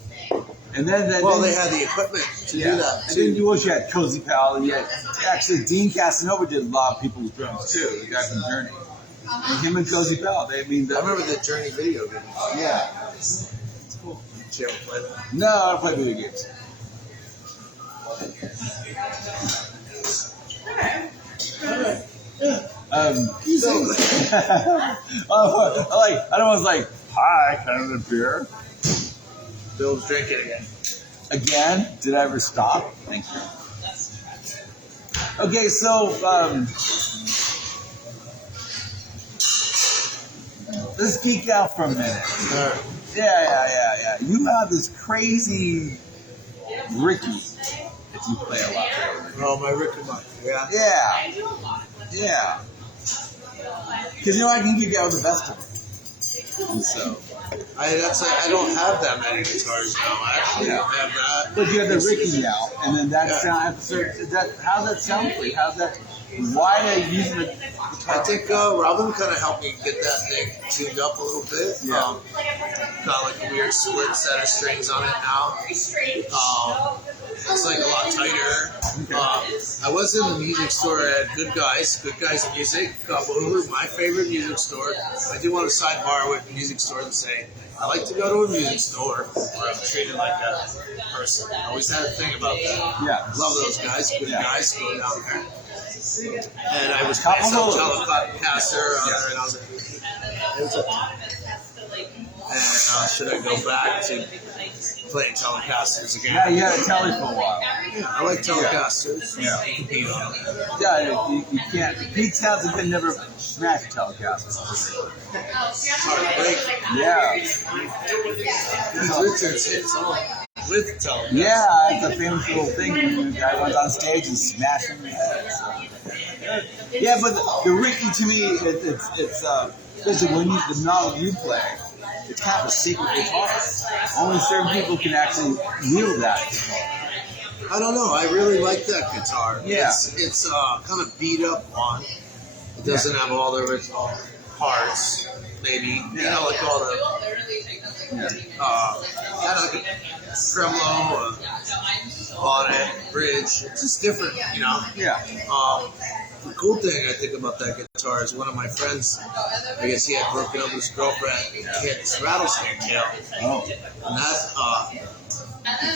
and then they had the equipment to do that. And then you had Cozy Powell, and actually Dean Casanova did a lot of people's drums too. The guy from Journey, and him and Cozy Powell. I remember the Journey video game. Yeah, it's cool. Did you ever play that? No, I don't play video games. I was like, hi, can I have a beer? Bill's drinking again. Again? Did I ever stop? Thank you. Okay, so, let's geek out for a minute. Yeah. You have this crazy Ricky that you play a lot with. Oh, my Ricky Mike. Yeah. Yeah. Because I can give you out the best of them. And so. I don't have that many guitars now. I actually don't have that. But you have the Ricky now, and then that sound. So how's that sound for you? Why are you using the guitar? I think Robin kind of helped me get that thing tuned up a little bit. Yeah. Got like a weird split set of strings on it now. It's like a lot tighter. I was in the music store at Good Guys Music, Kabul, my favorite music store. I do want to sidebar with music stores and say, I like to go to a music store where I'm treated like a person. I always had a thing about that. Yeah. Love those guys, good guys, go down there. And I was playing some Telecaster and I was like, and should I go back to playing Telecasters again? Yeah, you had a Tele for a while. Yeah, I like Telecasters. Yeah. Compete on it. Yeah, you can't. Pete Townsend can never smash Telecaster. Hard break. Yeah. Richards hits on with Telecaster. Yeah, it's a famous little thing when the guy runs on stage and smashes him in the head. So. Yeah, but the Ricky to me, it's especially when the novel you play, it's kind of a secret guitar. Only certain people can actually wield that guitar. I don't know. I really like that guitar. Yeah. It's kind of beat up one. It doesn't have all the original parts. Maybe like all the kind of like a tremolo on it, bridge. It's just different, Yeah. The cool thing I think about that guitar is one of my friends, I guess he had broken up with his girlfriend. He had this rattlesnake tail. Oh. And that,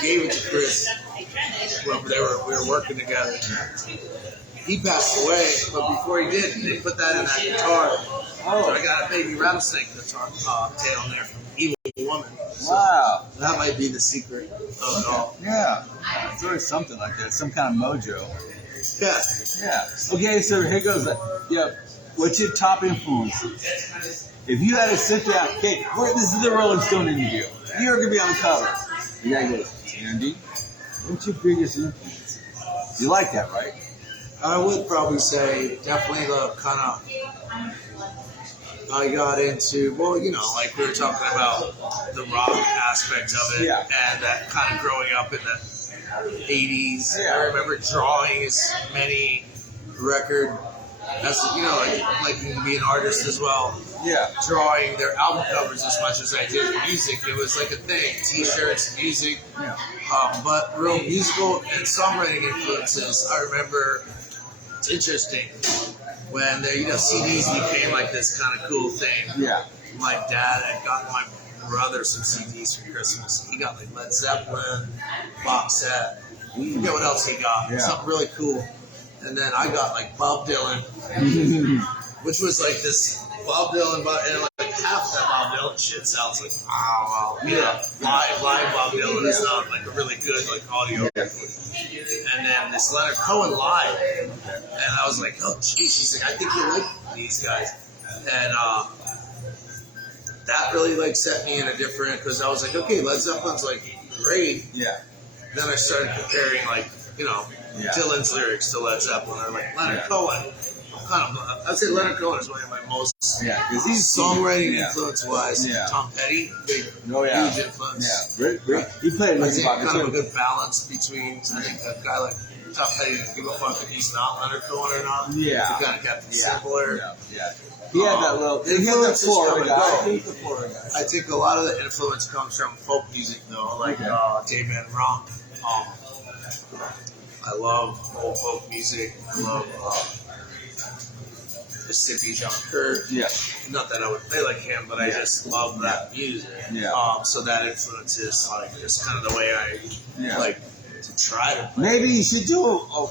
he gave it to Chris when we were working together. He passed away, but before he did, they put that in that guitar. Oh. So I got a baby rattlesnake guitar tail in there from Evil Woman. So Wow. that might be the secret of it all. Yeah. It's always something like that. Some kind of mojo. Yeah. Yeah. Okay, so here goes. Yeah. What's your top influence? If you had to sit down, okay, this is the Rolling Stone interview. You're gonna be on the cover. The guy goes, Andy, what's your biggest influence? You like that, right? I would probably say definitely the kind of I got into, well, you know, like we were talking about the rock aspect of it, Yeah. and that kind of growing up in the 80s. Yeah. I remember drawing as many record, as you know, like to be an artist as well. Yeah. Drawing their album covers as much as I did music. It was like a thing. T-shirts, music, Yeah. but real musical and songwriting influences. I remember it's interesting when the CDs became like this kind of cool thing. Yeah. My dad had gotten my brother some CDs for Christmas. He got like Led Zeppelin box set. I forget what else he got. Yeah. Something really cool. And then I got like Bob Dylan, which was like this Bob Dylan, and like half that Bob Dylan shit sounds like live Bob Dylan is not like a really good like audio. And then this Leonard Cohen live, and I was like, oh jeez, she's like, I think you like these guys, and that really like set me in a different, because I was like, okay, Led Zeppelin's like great. Yeah. Then I started comparing like Dylan's lyrics to Led Zeppelin, or like Leonard Cohen. I'd say Leonard Cohen is one of my most because he's songwriting influence-wise. Yeah. Tom Petty, big, huge influence. Yeah, he played I think kind of a too. good balance between. I think a guy like Tom Petty didn't give a fuck if he's not Leonard Cohen or not. Yeah. He kind of kept it simpler. Yeah. He had that little. The influence is Florida coming guy. and go. He's the Florida guy. I think a lot of the influence comes from folk music, though, like Dave Van Ronk. I love old folk music. I love Mississippi John Hurt. Yeah. Not that I would play like him, but I just love that music. Yeah. So that influences like just kind of the way I like to try to play. Maybe you should do a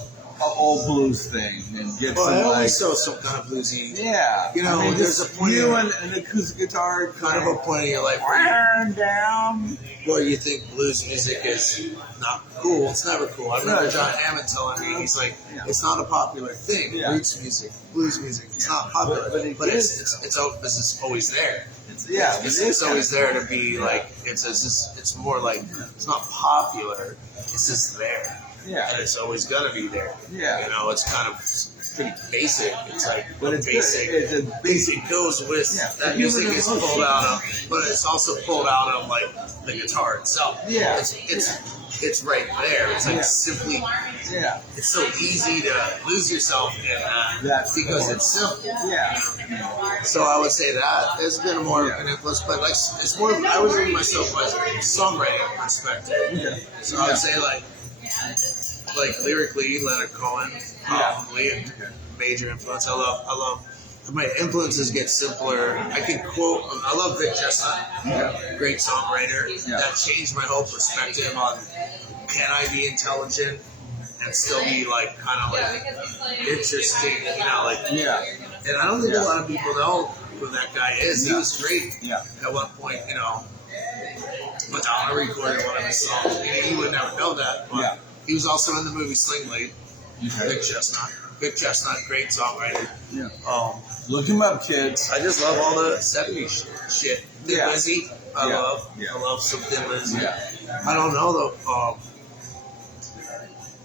old blues thing and get Well, some I like. always saw some kind of bluesy. Yeah. You know, there's a point you in- and an acoustic guitar Kind of a point in your life where down. you think blues music is not cool. It's never cool. I remember John Hammond telling me, he's like, it's not a popular thing. Yeah. Roots music, blues music, it's not popular, but it's always there. It's always there to be like, it's more like, it's not popular, it's just there. Yeah. And it's always gonna be there. Yeah. You know, it's kind of pretty basic. It's like, But it's basic. good. It's a basic. It goes with that Human music is emotion. pulled out of, but it's also pulled out of like the guitar itself. Yeah. It's right there. It's like simply. Yeah. It's so easy to lose yourself in that because it's simple. Yeah. So I would say that there's been more of an influence, but like it's more. I was reading myself as a songwriting perspective. Yeah. So I would say like lyrically, Leonard Cohen, probably major influence. I love. My influences get simpler. I can quote. I love Vic Chestnut, great songwriter. Yeah. That changed my whole perspective on can I be intelligent and still be like kind of like interesting, you know, like. Yeah. And I don't think a lot of people know who that guy is. He was great. Yeah. At one point, you know, Madonna recorded one of his songs. He would never know that. But he was also in the movie Sling Blade. Vic Chestnut. Vic Chestnut, great songwriter. Yeah. Look him up, kids. I just love all the 70s shit. Thin Lizzy, I love some Thin Lizzy. Yeah. I don't know though.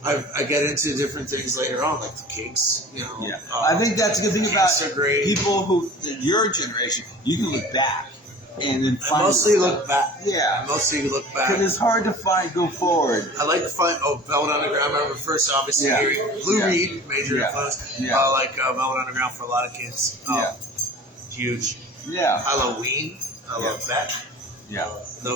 I get into different things later on, like the Kinks, you know. Yeah. I think that's a good thing about Kinks are great. people who, your generation, you can look back and then I find mostly yourself. look back. Yeah. I mostly look back. Because it's hard to go forward. I like to find Velvet Underground. I remember first obviously hearing Lou Reed, major influence. Yeah. I like Velvet Underground for a lot of kids. Huge. Yeah. Halloween. I love that. Yeah.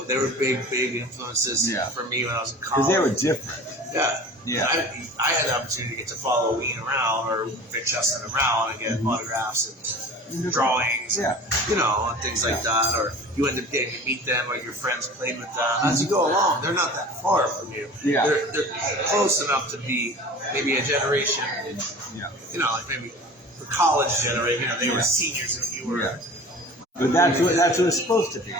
They were big influences for me when I was in college. Because they were different. Yeah. Yeah. I had the opportunity to get to follow Ween around or Vic Chestnut around and get autographs and drawings, you know, and things like that. Or you end up getting to meet them or your friends played with them. As you go along, they're not that far from you. Yeah. They're close enough to be maybe a generation, you know, like maybe the college generation. You know, they were seniors and you were. Yeah. But that's what it's supposed to be.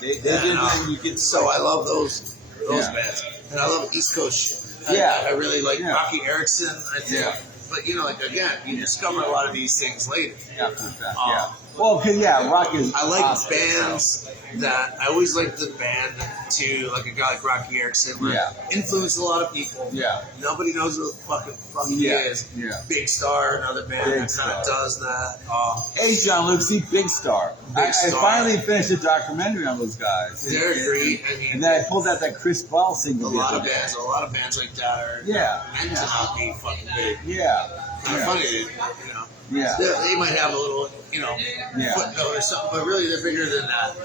They did when you get so I love those Yeah. bands. And I love East Coast shit. I really like Rocky Erickson. I think. Yeah. But like again, you discover a lot of these things later. After the fact, Well, because rock is. I like awesome, bands that I always liked the band too, like a guy like Rocky Erickson, where influenced a lot of people. Yeah. Nobody knows who the fuck he is. Yeah. Big Star, another band that kind of does that. Hey, John Luke, see Big Star. I finally finished a documentary on those guys. They're great. I mean, and then I pulled out that Chris Ball single. A lot of bands like that are meant to not be fucking big. Kind of funny, Yeah. They might have a little, footnote or something, but really they're bigger than that,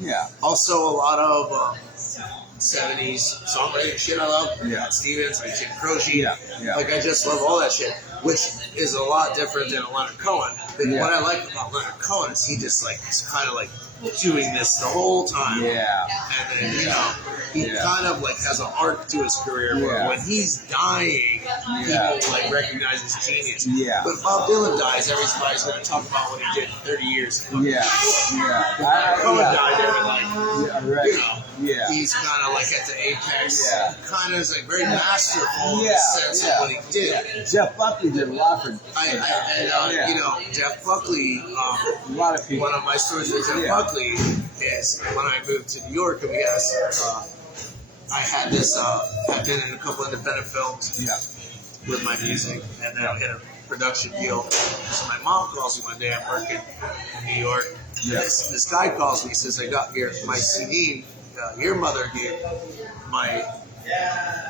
Yeah. Also, a lot of 70s songwriting shit I love. Yeah. Stevens, like Jim Croce. Yeah. Like, I just love all that shit, which is a lot different than Leonard Cohen. But what I like about Leonard Cohen is he just, like, is kind of like doing this the whole time. Yeah. And then, he kind of like has an arc to his career where when he's dying, people like recognize his genius. Yeah. But if Bob Dylan dies, everybody's going to talk about what he did in 30 years. Yeah. Cohen died there, like, he's kind of like at the apex. Yeah. Kind of is like very masterful in the sense of what he did. Jeff Buckley did a lot for. Jeff Buckley. A lot of people. One of my stories with Jeff Buckley is when I moved to New York, and I had this. I've been in a couple independent films with my music, and then I had a production deal. So my mom calls me one day. I'm working in New York. And this guy calls me. He says, "I got my CD. Your mother gave my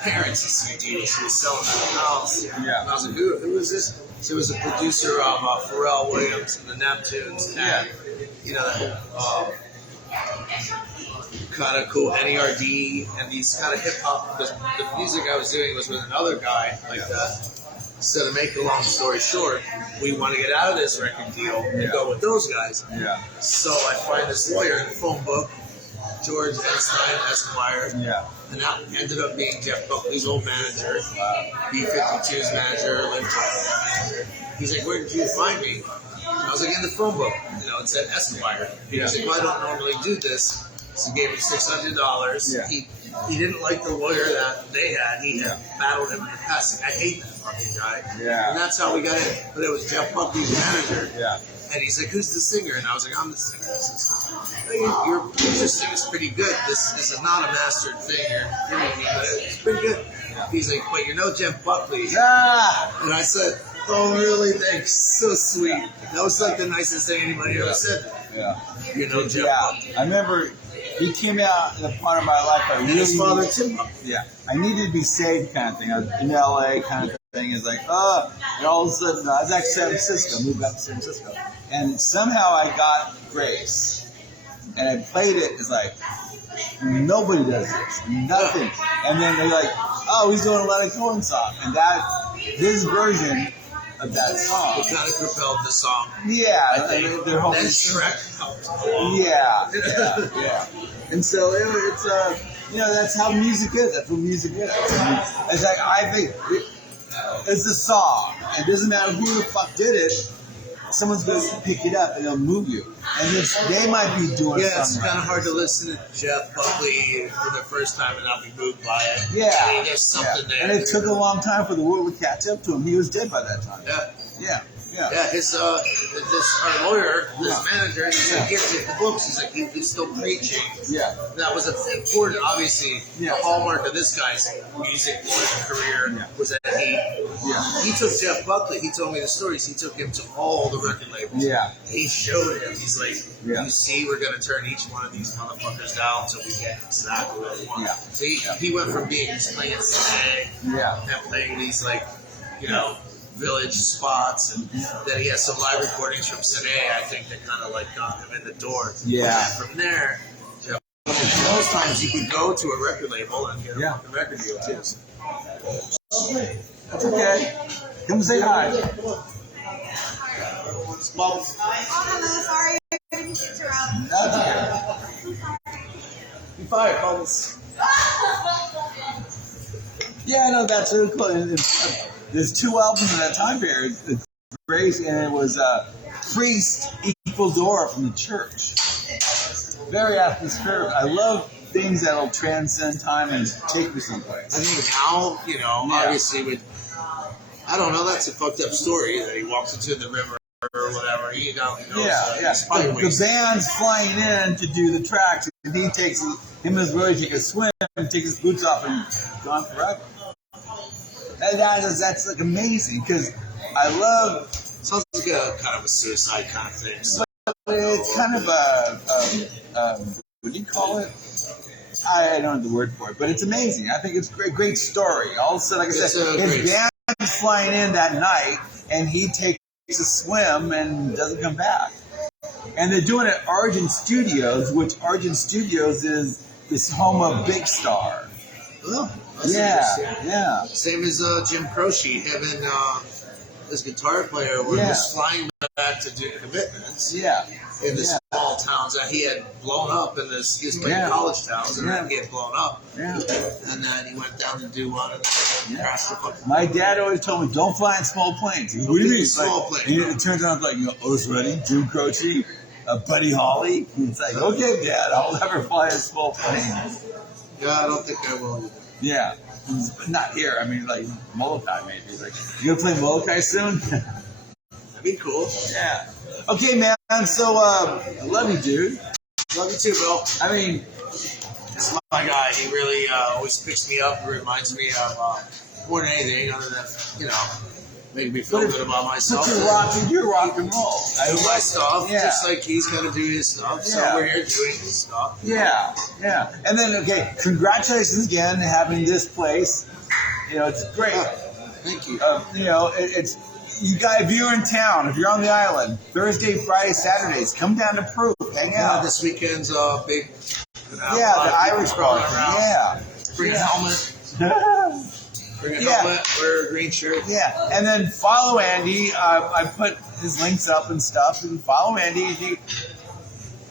parents a CD. She was selling it at the house." And I was like, "Who is this?" So it was a producer of Pharrell Williams and the Neptunes. And, kind of cool NERD and these kind of hip hop. The music I was doing was with another guy like that. So to make a long story short, we want to get out of this record deal and go with those guys. So I find this lawyer in the phone book, George Einstein Esquire. And that ended up being Jeff Buckley's old manager, B-52's manager, manager. He's like, "Where did you find me?" And I was like, "In the phone book." It said Esquire. He was like, "Well, I don't normally do this." So he gave him $600. He didn't like the lawyer that they had. He had battled him in the past. Like, I hate that fucking guy. And that's how we got in. But it was Jeff Buckley's manager. And he's like, "Who's the singer?" And I was like, "I'm the singer." He says, "Your music is pretty good. This is not a mastered thing you're giving me, but it's pretty good." He's like, "But you know Jeff Buckley?" And I said, "Oh, really? Thanks. So sweet." That was like the nicest thing anybody ever said. You know Jeff Buckley. I remember he came out in a part of my life. I really his father too. I needed to be saved, kind of thing. I was in LA, kind of thing. It's like, and all of a sudden, I was actually San Francisco. Moved back to San Francisco, and somehow I got Grace, and I played it. It's like nobody does this, nothing. And then they're like, "Oh, he's doing a Leonard Cohen song," and his version of that song. It kind of propelled the song. Their whole then Shrek helped. And so it's that's how music is. That's what music is. It's like, I think it's a song. It doesn't matter who the fuck did it. Someone's going to pick it up and it'll move you. And they might be doing something. It's kind of hard to listen to Jeff Buckley for the first time and not be moved by it. I mean, there's something there. And it took a long time for the world to catch up to him. He was dead by that time. His our lawyer, this manager, he's like, "Here's the books." He's like, "He's still preaching." That was important. Obviously, the hallmark of this guy's music career was that he took Jeff Buckley. He told me the stories. He took him to all the record labels. He showed him. He's like, "You see, we're gonna turn each one of these motherfuckers down until we get exactly what we want." So he went from being just playing Snag and playing these village spots, and then he has some live recordings from Sine, I think, that kind of like got him in the door. And from there, those times you could go to a record label and get a record deal too. That's okay. Come say hi. Bubbles. Hello, sorry. I didn't interrupt. That's okay. You fired, Bubbles. No, that's really cool. There's 2 albums in that time period. It's Grace, and it was Priest equals Dora from the church. Very atmospheric. I love things that'll transcend time and take me someplace. I think now, you know, obviously with, I don't know, that's a fucked up story that he walks into the river or whatever. He goes, The band's flying in to do the tracks, and he takes him and his brother take a swim and takes his boots off and gone forever. That's like amazing because I love. Sounds like a kind of a suicide kind of thing. So. But it's kind of what do you call it? I don't know the word for it, but it's amazing. I think it's a great story. All of a sudden, like I said, his band's flying in that night, and he takes a swim and doesn't come back. And they're doing it at Argent Studios, which Argent Studios is this home of Big Star. Oh, that's interesting. Yeah. Same as Jim Croce, him and his guitar player were just flying back to do commitments. Yeah. In the small towns that he had blown up in this, he was playing college towns, and then he had blown up. Yeah. And then he went down to do one, and crashed the fucking. My dad always told me, don't fly in small planes. What do you mean? Small planes? And it turns out like, Otis Redding, Jim Croce, Buddy Holly. It's like, okay, Dad, I'll never fly in small planes. Yeah, I don't think I will. Yeah. Not here. I mean, like, Molokai maybe. Like, you gonna play Molokai soon? That'd be cool. Yeah. Okay, man. So, I love you, dude. Love you too, Bill. I mean, this is my guy. He really always picks me up and reminds me of more than anything other than, making me feel good about myself. But you're rock and roll. I do my stuff, Yeah. just like he's going to do his stuff. So we're here doing his stuff. Yeah. And then, okay, congratulations again having this place. It's great. Thank you. It's you guys. If you're in town, if you're on the island, Thursday, Friday, Saturdays, come down to Proof. Hang out. This weekend's big. The Irish bar. Yeah. Bring a helmet. Bring a helmet. Wear a green shirt. Yeah, and then follow Andy. I put his links up and stuff. And follow Andy.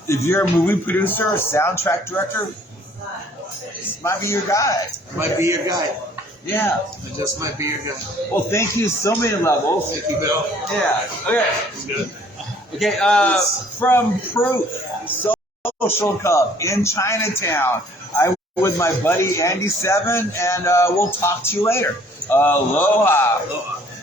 If you're a movie producer or soundtrack director, this might be your guy. Might be your guy. Yeah. It just might be your guy. Well, thank you so many levels. Thank you, Bill. Yeah. Okay. Good. Okay. From Proof Social Club in Chinatown, I'm with my buddy Andy Seven, and we'll talk to you later. Aloha.